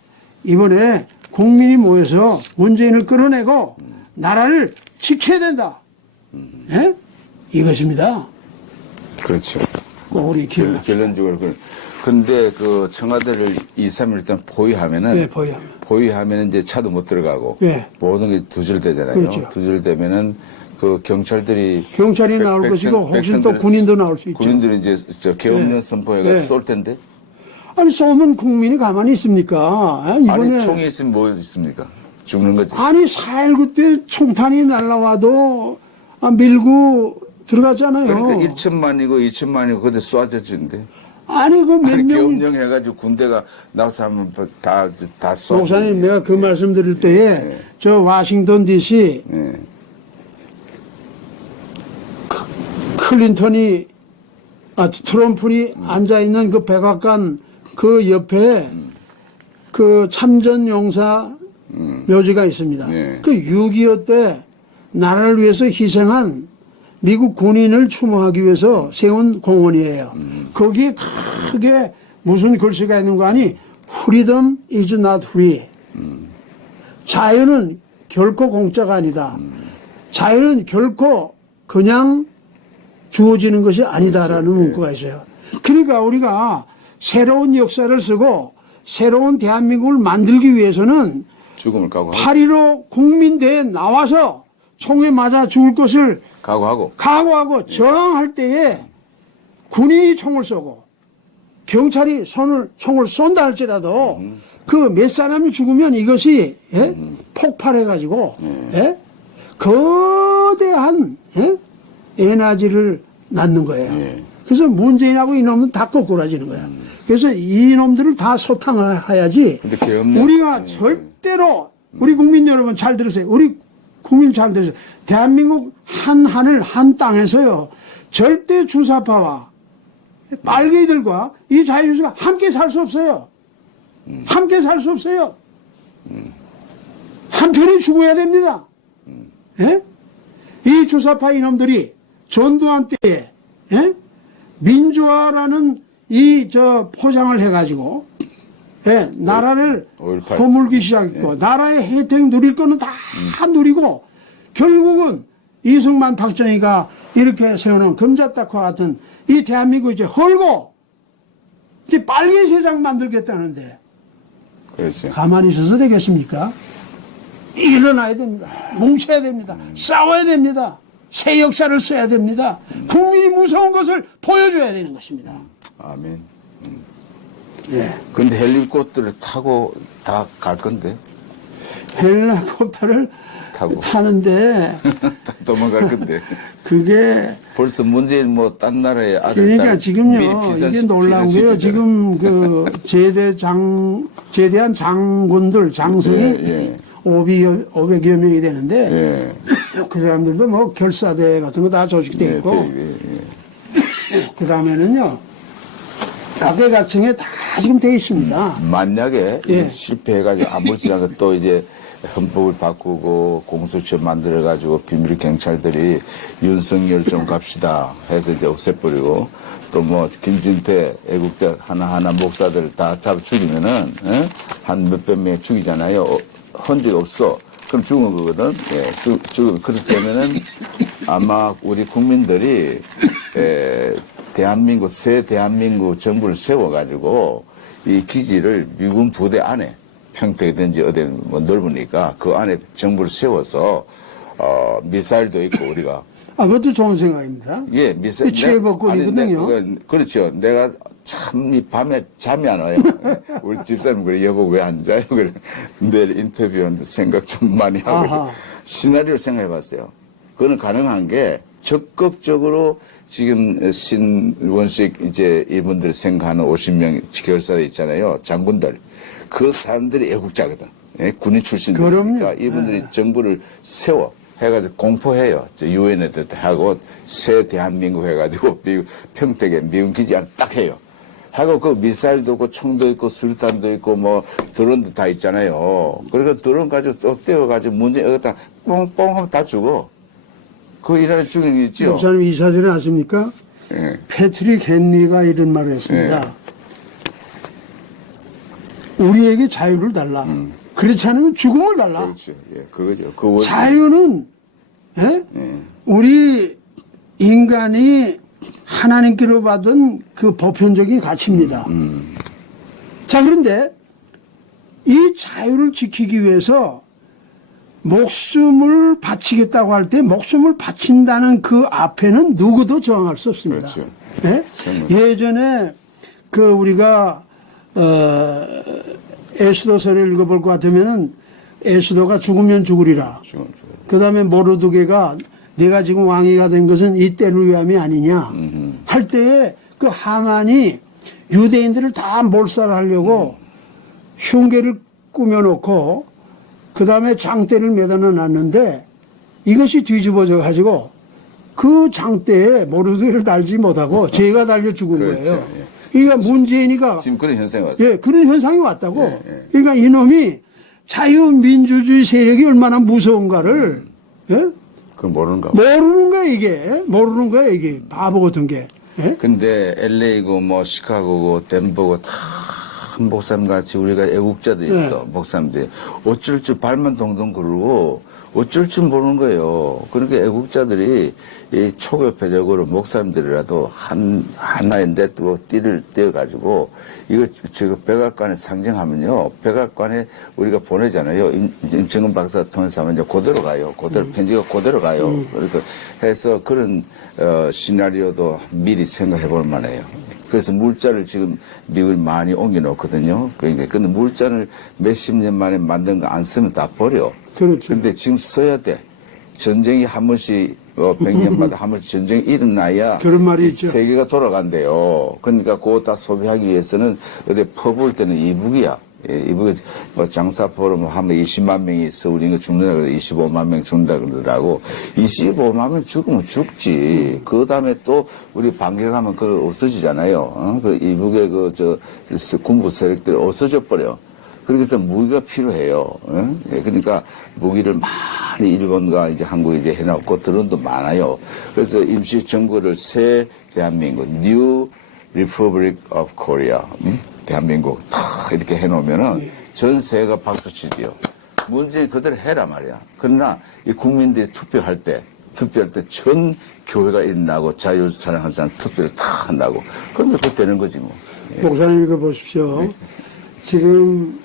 이번에 국민이 모여서 문재인을 끌어내고 나라를 지켜야 된다. 예? 이것입니다. 그렇죠. 꼭 우리 결론적으로. 근데 그 청와대를 2, 3일 동안 포위하면은. 네, 포위하면은 이제 차도 못 들어가고. 네. 모든 게 두절되잖아요. 그렇죠. 두절되면은 그 경찰이 나올 것이고 혹시 또 군인도 나올 수 있죠. 군인들이 이제 저 계엄령 네. 선포해가 네. 쏠 텐데. 아니 쏘면 국민이 가만히 있습니까? 이번에 아니 총이 있으면 뭐 있습니까? 죽는 거지. 아니 4.19 때 총탄이 날라와도 밀고 들어갔잖아요. 그러니까 1천만이고 2천만이고 그때 쏘아졌는데. 아니 그 몇 명. 계엄령 해가지고 군대가 나와서 하면 다 쏘아. 목사님 내가 그 말씀 드릴 때에 네. 저 워싱턴 DC 네. 클린턴이 트럼프니 앉아있는 그 백악관 그 옆에 그 참전용사 묘지가 있습니다. 네. 그 6.25 때 나라를 위해서 희생한 미국 군인을 추모하기 위해서 세운 공원이에요. 거기에 크게 무슨 글씨가 있는 거 아니? Freedom is not free. 자유는 결코 공짜가 아니다. 자유는 결코 그냥 주어지는 것이 아니다라는 문구가 있어요. 그러니까 우리가 새로운 역사를 쓰고 새로운 대한민국을 만들기 위해서는 죽음을 각오하고. 8.15 국민대회에 나와서 총에 맞아 죽을 것을 각오하고 저항할 때에 군인이 총을 쏘고 경찰이 총을 쏜다 할지라도 그 몇 사람이 죽으면 이것이 폭발해가지고 거대한 에너지를 낳는 거예요. 그래서 문재인하고 이놈은 다 거꾸라지는 거야. 그래서 이놈들을 다 소탕을 해야지 우리가 절대로 우리 국민 여러분 잘 들으세요. 우리 국민 잘 들으세요. 대한민국 한 하늘 한 땅에서요. 절대 주사파와 빨갱이들과 이 자유주의가 함께 살 수 없어요. 함께 살 수 없어요. 한편이 죽어야 됩니다. 예? 이 주사파 이놈들이 전두환 때에 민주화라는 이 포장을 해가지고 나라를 허물기 시작했고 나라의 혜택 누릴 거는 다 누리고 결국은 이승만 박정희가 이렇게 세워놓은 금자딱과 같은 이 대한민국 이제 헐고 이제 빨개 세상 만들겠다는데 그렇지. 가만히 있어서 되겠습니까? 일어나야 됩니다. 뭉쳐야 됩니다. 싸워야 됩니다. 새 역사를 써야 됩니다. 국민이 무서운 것을 보여줘야 되는 것입니다. 아멘. 예. 근데 헬리콥터를 타고 다 갈 건데. 헬리콥터를 타는데 도망갈 건데. 그게 벌써 문재인 뭐 딴 나라의 아들 그러니까 지금요 이게 놀라운 게요. 지금 그 제대한 장군들 장성이 500여 명이 되는데 그 사람들도 뭐 결사대 같은 거 다 조직돼 있고 그 다음에는요 각계각층에 다 지금 돼 있습니다. 만약에 실패해가지고 아무렇지 않게 또 이제 헌법을 바꾸고 공수처 만들어가지고 비밀 경찰들이 윤석열 좀 갑시다 해서 이제 없애버리고 또 뭐 김진태 애국자 하나하나 목사들 다 잡아 죽이면은 한 몇백 명 죽이잖아요. 헌 적 없어. 그럼 죽은 거거든. 예, 그렇다면은 아마 우리 국민들이 대한민국 새 대한민국 정부를 세워가지고 이 기지를 미군 부대 안에 평택이든지 어디 뭐 넓으니까 그 안에 정부를 세워서 미사일도 있고 우리가 그것도 좋은 생각입니다. 예 미사일 최애법권이거든요. 그렇죠. 내가 참 이 밤에 잠이 안 와요. 우리 집사님 그래 여보 왜 안 자요? 그래 내일 인터뷰하는데 생각 좀 많이 하고 아하. 시나리오를 생각해봤어요. 그거는 가능한 게 적극적으로 지금 신원식 이제 이분들 생각하는 50명 결사들 있잖아요. 장군들. 그 사람들이 애국자거든. 예? 군인 출신들이니까 이분들이 네. 정부를 세워 해가지고 공포해요. 유엔에 하고 새 대한민국 해가지고 미국 평택에 미군 기지 안에 딱 해요. 하고 그 미사일도 있고 총도 있고 수류탄도 있고 뭐 드론도 다 있잖아요. 그러니까 드론 가지고 쏙 떼어가지고 문제 여기다 뽕뽕 하면 다 죽어. 그 이란에 죽인 게 있죠. 목사님 이 사실을 아십니까? 예. 패트릭 헨리가 이런 말을 했습니다. 우리에게 자유를 달라. 그렇지 않으면 죽음을 달라. 그렇죠. 예, 그거죠. 자유는 예? 예. 우리 인간이 하나님께로 받은 그 보편적인 가치입니다. 자, 그런데 이 자유를 지키기 위해서 목숨을 바치겠다고 할 때 목숨을 바친다는 그 앞에는 누구도 저항할 수 없습니다. 그렇죠. 예? 예전에 그 우리가 에스더서를 읽어볼 것 같으면은 에스더가 죽으면 죽으리라. 그 다음에 모르드게가 내가 지금 왕이가 된 것은 이 때를 위함이 아니냐 할 때에 그 하만이 유대인들을 다 몰살하려고 흉계를 꾸며놓고 그 다음에 장대를 매달아 놨는데 이것이 뒤집어져 가지고 그 장대에 모르드게를 달지 못하고 제가 달려 죽은 그렇죠. 거예요. 예. 그러니까 문재인이가 지금 그런 현상이 왔어요. 예, 그런 현상이 왔다고. 예, 예. 그러니까 이놈이 자유민주주의 세력이 얼마나 무서운가를 예? 그건 모르는가 봐. 모르는 거야 이게. 모르는 거야 이게. 바보 같은 게. 예? 근데 LA고 뭐 시카고고 덴버고 다 목사님 같이 우리가 애국자도 있어. 목사님들이 어쩔 줄 발만 동동 그러고 어쩔 줄 모르는 거예요. 그러니까 애국자들이 이 초교표적으로 목사님들이라도 하나인데 또 띠를 떼어가지고 이거 지금 백악관에 상정하면요. 백악관에 우리가 보내잖아요. 임정은 박사 통해서 하면 이제 그대로 가요. 그대로 편지가 그대로 가요. 그러니까 해서 그런 시나리오도 미리 생각해 볼 만해요. 그래서 물자를 지금 미국이 많이 옮겨 놓거든요. 그러니까 근데 물자를 몇십 년 만에 만든 거 안 쓰면 다 버려. 그렇죠. 근데 지금 써야 돼. 전쟁이 한 번씩 100년마다 한 번씩 전쟁이 일어나야 그런 말이 이 있죠. 세계가 돌아간대요. 그러니까 그거 다 소비하기 위해서는 어디 퍼부을 때는 이북이야. 예, 이북에 뭐 장사 포럼 하면 20만 명이 있어. 우리가 죽는다 그래 25만 명 죽는다 그러더라고. 25만 명 죽으면 죽지. 그 다음에 또 우리 반격하면 그거 없어지잖아요. 그 이북의 군부 세력들이 없어져 버려. 그래서 무기가 필요해요. 예? 그러니까 무기를 많이 일본과 이제 한국이 이제 해놨고 드론도 많아요. 그래서 임시 정부를 새 대한민국 New Republic of Korea 대한민국 탁 이렇게 해놓으면은 전 세계가 박수치지요. 문재인 그대로 해라 말이야. 그러나 이 국민들이 투표할 때 전 교회가 일어나고 자유 사랑하는 사람 투표를 탁 한다고. 그러면 그거 되는 거지 뭐. 목사님 이거 보십시오. 지금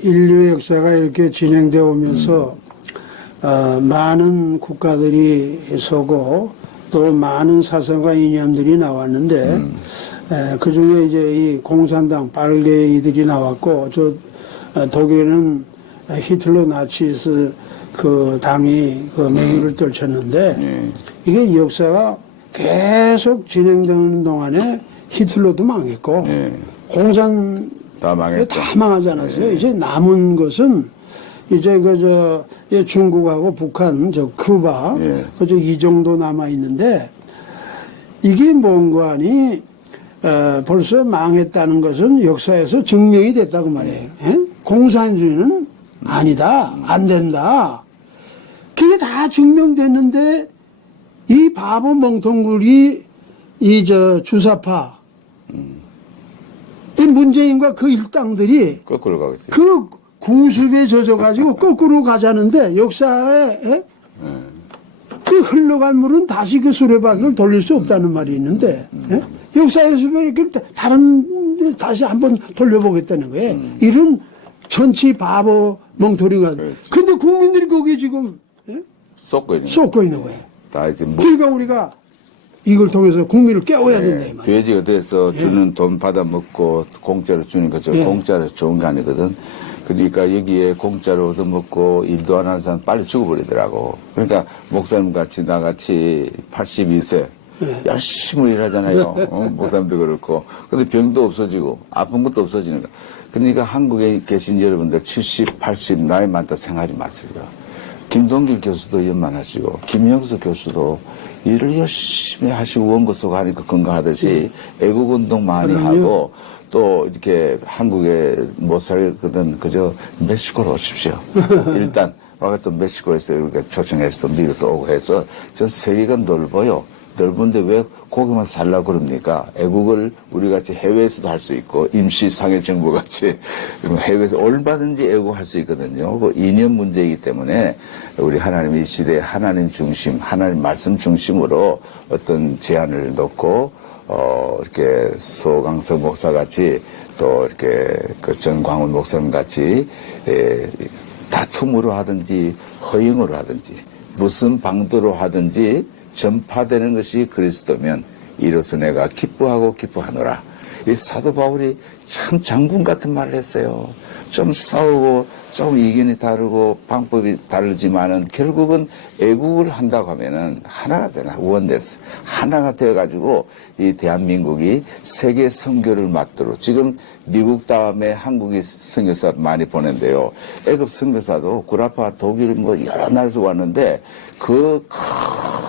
인류 역사가 이렇게 진행되어 오면서 많은 국가들이 서고 또 많은 사상과 이념들이 나왔는데 그 중에 이제 이 공산당 빨갱이들이 나왔고 독일에는 히틀러 나치스 그 당이 그 맹위를 떨쳤는데 이게 역사가 계속 진행되는 동안에 히틀러도 망했고 공산 다 망했죠. 다 망하지 않았어요. 이제 남은 것은 이제 중국하고 북한, 쿠바, 이 정도 남아 있는데 이게 뭔가 하니 벌써 망했다는 것은 역사에서 증명이 됐다고 말이에요. 공산주의는 아니다, 안 된다. 그게 다 증명됐는데 이 바보 멍텅구리 주사파 이 문재인과 그 일당들이 거꾸로 가고 있어요. 그 구습에 젖어가지고 거꾸로 가자는데 역사에 그 흘러간 물은 다시 그 수레바퀴를 돌릴 수 없다는 말이 있는데 역사에서 이렇게 다른 데 다시 한번 돌려보겠다는 거예요. 이런 천치 바보 멍토리가. 근데 국민들이 거기에 지금 쏟고 있는 거예요. 다 이제 그러니까 우리가 이걸 통해서 국민을 깨워야 된다 이 말이에요. 돼지가 돼서 주는 돈 받아 먹고 공짜로 주는 거죠. 공짜로 좋은 게 아니거든. 그러니까 여기에 공짜로 얻어먹고 일도 안 하는 사람 빨리 죽어버리더라고. 그러니까 목사님 같이 나같이 82세 열심히 일하잖아요. 목사님도 그렇고. 근데 병도 없어지고 아픈 것도 없어지는 거. 그러니까 한국에 계신 여러분들 70, 80 나이 많다 생각하지 마세요. 김동길 교수도 연만하시고 김영수 교수도 일을 열심히 하시고 원고 쓰고 하니까 건강하듯이 애국운동 많이 하고 또 이렇게 한국에 못 살거든 그저 멕시코로 오십시오. 일단 와가 또 멕시코에서 이렇게 초청해서 또 미국도 오고 해서 전 세계가 넓어요. 넓은데 왜 거기만 살라고 그럽니까? 애국을 우리 같이 해외에서도 할 수 있고 임시 상해 정부 같이 해외에서 얼마든지 애국할 수 있거든요. 그 이념 문제이기 때문에 우리 하나님 이 시대에 하나님 중심, 하나님 말씀 중심으로 어떤 제안을 놓고 이렇게 소강석 목사 같이 또 이렇게 그 전광훈 목사님 같이 다툼으로 하든지 허용으로 하든지 무슨 방도로 하든지 전파되는 것이 그리스도면 이로써 내가 기뻐하고 기뻐하노라. 이 사도 바울이 참 장군 같은 말을 했어요. 좀 싸우고 좀 의견이 다르고 방법이 다르지만은 결국은 애국을 한다고 하면은 하나가 되나 원데스 하나가 되어가지고 이 대한민국이 세계 선교를 맡도록 지금 미국 다음에 한국이 선교사 많이 보낸대요. 애굽 선교사도 구라파 독일 뭐 여러 나라에서 왔는데 그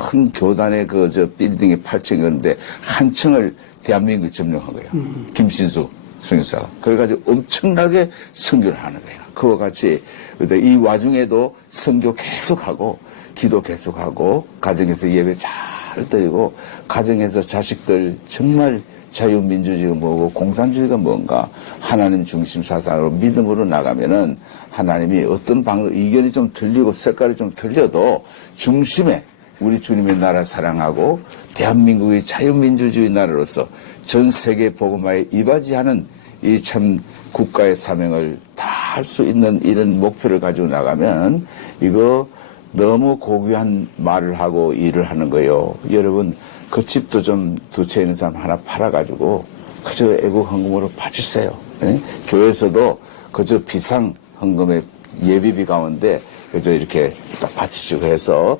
큰 교단의 그 저 빌딩이 8층이었는데 한 층을 대한민국이 점령한 거예요. 김신수 선교사가. 그래가지고 엄청나게 선교를 하는 거예요. 그와 같이 이 와중에도 선교 계속하고 기도 계속하고 가정에서 예배 잘 드리고 가정에서 자식들 정말 자유민주주의가 뭐고 공산주의가 뭔가 하나님 중심 사상으로 믿음으로 나가면은 하나님이 어떤 의견이 좀 틀리고 색깔이 좀 틀려도 중심에 우리 주님의 나라 사랑하고 대한민국의 자유민주주의 나라로서 전 세계 복음화에 이바지하는 이 참 국가의 사명을 다 할 수 있는 이런 목표를 가지고 나가면 이거 너무 고귀한 말을 하고 일을 하는 거예요. 여러분 그 집도 좀 두 채 있는 사람 하나 팔아가지고 그저 애국 헌금으로 바치세요. 예? 교회에서도 그저 비상 헌금의 예비비 가운데 그저 이렇게 딱 바치시고 해서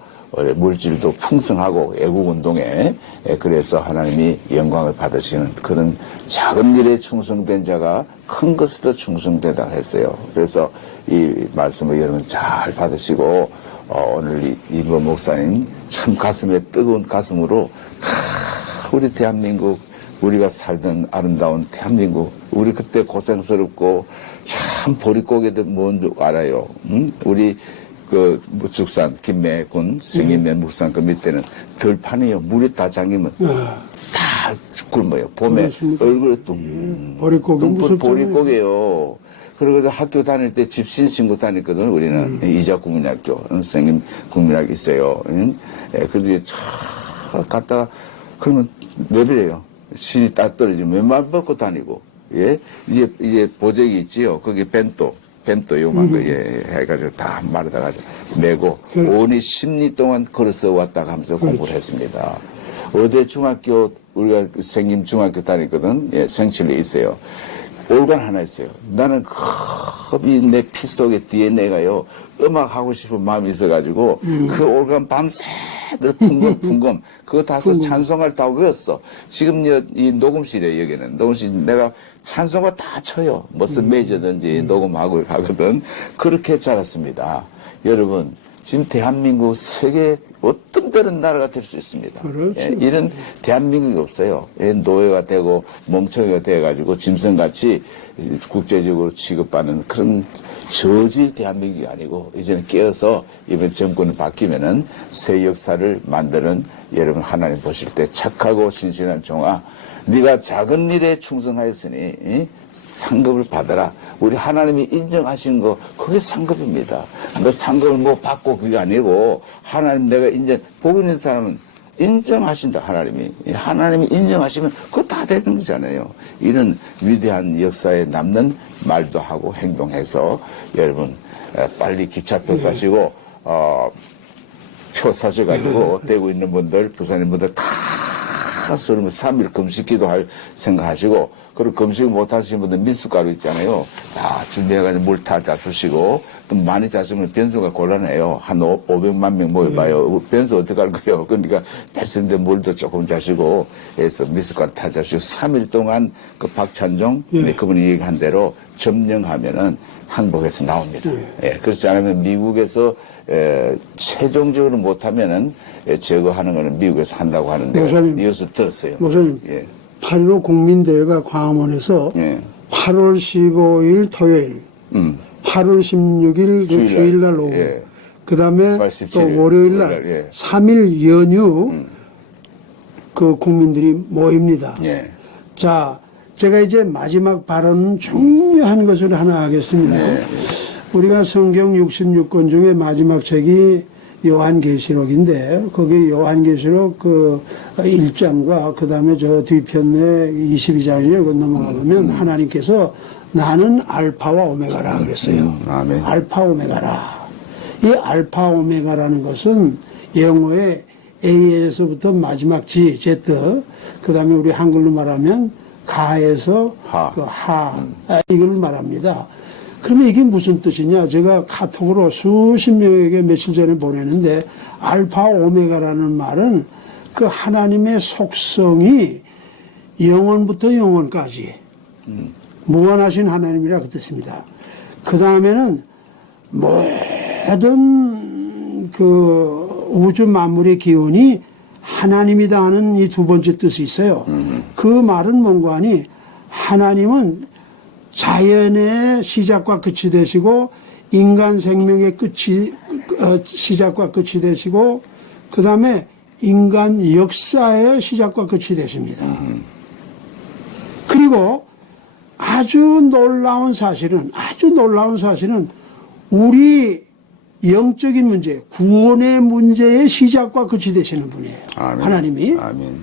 물질도 풍성하고 애국운동에 그래서 하나님이 영광을 받으시는 그런 작은 일에 충성된 자가 큰 것에도 충성되다 했어요. 그래서 이 말씀을 여러분 잘 받으시고 오늘 이모 목사님 참 가슴에 뜨거운 가슴으로 다 우리 대한민국 우리가 살던 아름다운 대한민국 우리 그때 고생스럽고 참 보릿고개도 뭔지 알아요. 우리 그 무축산 김매군 승인매 묵산 그 밑에는 들판이요. 물이 다 잠기면 다 굶어요. 봄에 얼굴에 보릿고개요. 그리고 학교 다닐 때 집신 신고 다녔거든. 우리는 이자 국민학교 선생님 국민학교 있어요. 그래도 갔다가 그러면 내비래요. 신이 딱 떨어지면 왼말 벗고 다니고 이제 보재기 있지요. 거기 벤또 요만 거, 해가지고 다 말에다가 메고, 온이 10리 동안 걸어서 왔다가 하면서 공부를 했습니다. 어대 중학교, 우리가 생김 중학교 다녔거든. 생칠에 있어요. 올간 하나 있어요. 나는 내 피 속에 DNA가요, 음악 하고 싶은 마음이 있어가지고, 그 올간 밤새도 풍금, 그거 다서 찬송가를 다 외웠어. 지금 이 녹음실에 여기는, 녹음실 내가 찬송가 다 쳐요. 무슨 메이저든지 녹음하고 가거든. 그렇게 자랐습니다. 여러분, 지금 대한민국 세계 어떤 다른 나라가 될 수 있습니다. 그렇죠. 예, 이런 대한민국이 없어요. 예, 노예가 되고 멍청이가 돼가지고 짐승같이 국제적으로 취급받는 그런 저질 대한민국이 아니고 이제는 깨어서 이번 정권이 바뀌면은 새 역사를 만드는 여러분 하나님 보실 때 착하고 신실한 종아 네가 작은 일에 충성하였으니 상급을 받아라. 우리 하나님이 인정하신 거 그게 상급입니다. 너 상급을 뭐 받고 그게 아니고 하나님 내가 인정 보고 있는 사람은 인정하신다. 하나님이 인정하시면 그거 다 되는 거잖아요. 이런 위대한 역사에 남는 말도 하고 행동해서 여러분 빨리 기차표 사시고 표 사셔가지고 대구 있는 분들 부산인 분들 다 가서 3일 금식기도 할 생각하시고 그리고 금식 못하시는 분들 미숫가루 있잖아요. 다 준비해가지고 물 다 잡수시고 또 많이 잡수면 변수가 곤란해요. 한 500만 명 모여봐요. 변수 어떻게 할 거예요? 그러니까 됐는데 물도 조금 자시고 해서 미숫가루 다 잡수시고 3일 동안 그 박찬종 그분이 얘기한 대로 점령하면은 항복해서 나옵니다. 예, 그렇지 않으면 미국에서 최종적으로 못하면은 제거하는 거는 미국에서 한다고 하는데 목사님, 이것을 들었어요. 목사님, 예. 8.15 국민대회가 광화문에서 예. 8월 15일 토요일, 8월 16일 그 주일날 오후, 예. 그 다음에 8월 또 17일, 월요일날 예. 3일 연휴 그 국민들이 모입니다. 예. 자, 제가 이제 마지막 발언은 중요한 것을 하나 하겠습니다. 네. 우리가 성경 66권 중에 마지막 책이 요한계시록인데 거기 요한계시록 그 1장과 그 다음에 저 뒤편에 22장이요. 넘어가보면 하나님께서 나는 알파와 오메가라 그랬어요. 아멘. 알파 오메가라. 이 알파 오메가라는 것은 영어의 A에서부터 마지막 G, Z, 그 다음에 우리 한글로 말하면 가에서 하. 그 이걸 말합니다. 그러면 이게 무슨 뜻이냐? 제가 카톡으로 수십 명에게 며칠 전에 보내는데 알파 오메가라는 말은 그 하나님의 속성이 영원부터 영원까지 무한하신 하나님이라 그 뜻입니다. 그 다음에는 모든 그 우주 만물의 기운이 하나님이다 하는 이 두 번째 뜻이 있어요. 그 말은 뭔가 하니 하나님은 자연의 시작과 끝이 되시고 인간 생명의 시작과 끝이 되시고 그 다음에 인간 역사의 시작과 끝이 되십니다. 그리고 아주 놀라운 사실은 우리 영적인 문제, 구원의 문제의 시작과 끝이 되시는 분이에요. 아멘. 하나님이. 아멘.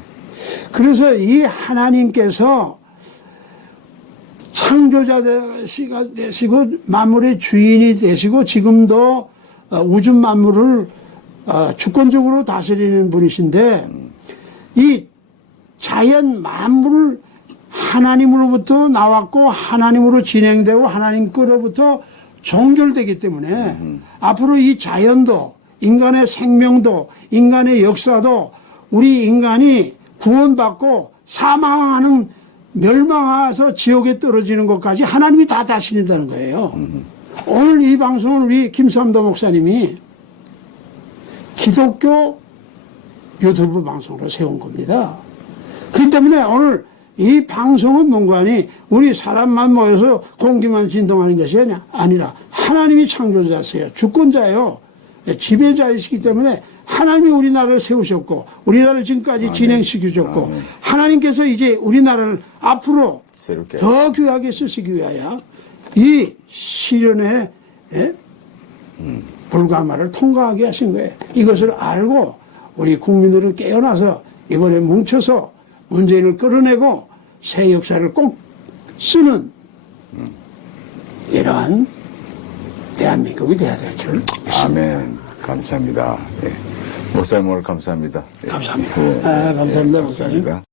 그래서 이 하나님께서 창조자 되시고 만물의 주인이 되시고 지금도 우주 만물을 주권적으로 다스리는 분이신데 이 자연 만물을 하나님으로부터 나왔고 하나님으로 진행되고 하나님 거로부터 종결되기 때문에 앞으로 이 자연도 인간의 생명도 인간의 역사도 우리 인간이 구원받고 사망하는 멸망해서 지옥에 떨어지는 것까지 하나님이 다 다스린다는 거예요. 오늘 이 방송은 우리 김삼도 목사님이 기독교 유튜브 방송으로 세운 겁니다. 그렇기 때문에 오늘 이 방송은 뭔가니 우리 사람만 모여서 공기만 진동하는 것이 아니라 하나님이 창조자세요. 주권자예요. 지배자이시기 때문에 하나님이 우리나라를 세우셨고 우리나라를 지금까지 진행시켜줬고 하나님께서 이제 우리나라를 앞으로 새롭게 더 귀하게 쓰시기 위하여 이 시련의 불가마를 통과하게 하신 거예요. 이것을 알고 우리 국민들은 깨어나서 이번에 뭉쳐서 문재인을 끌어내고 새 역사를 꼭 쓰는 이러한 대한민국이 돼야 될 줄 믿습니다. 아멘. 감사합니다. 예. 목사님 오늘 감사합니다. 예. 감사합니다. 예. 감사합니다, 예, 목사님. 감사합니다.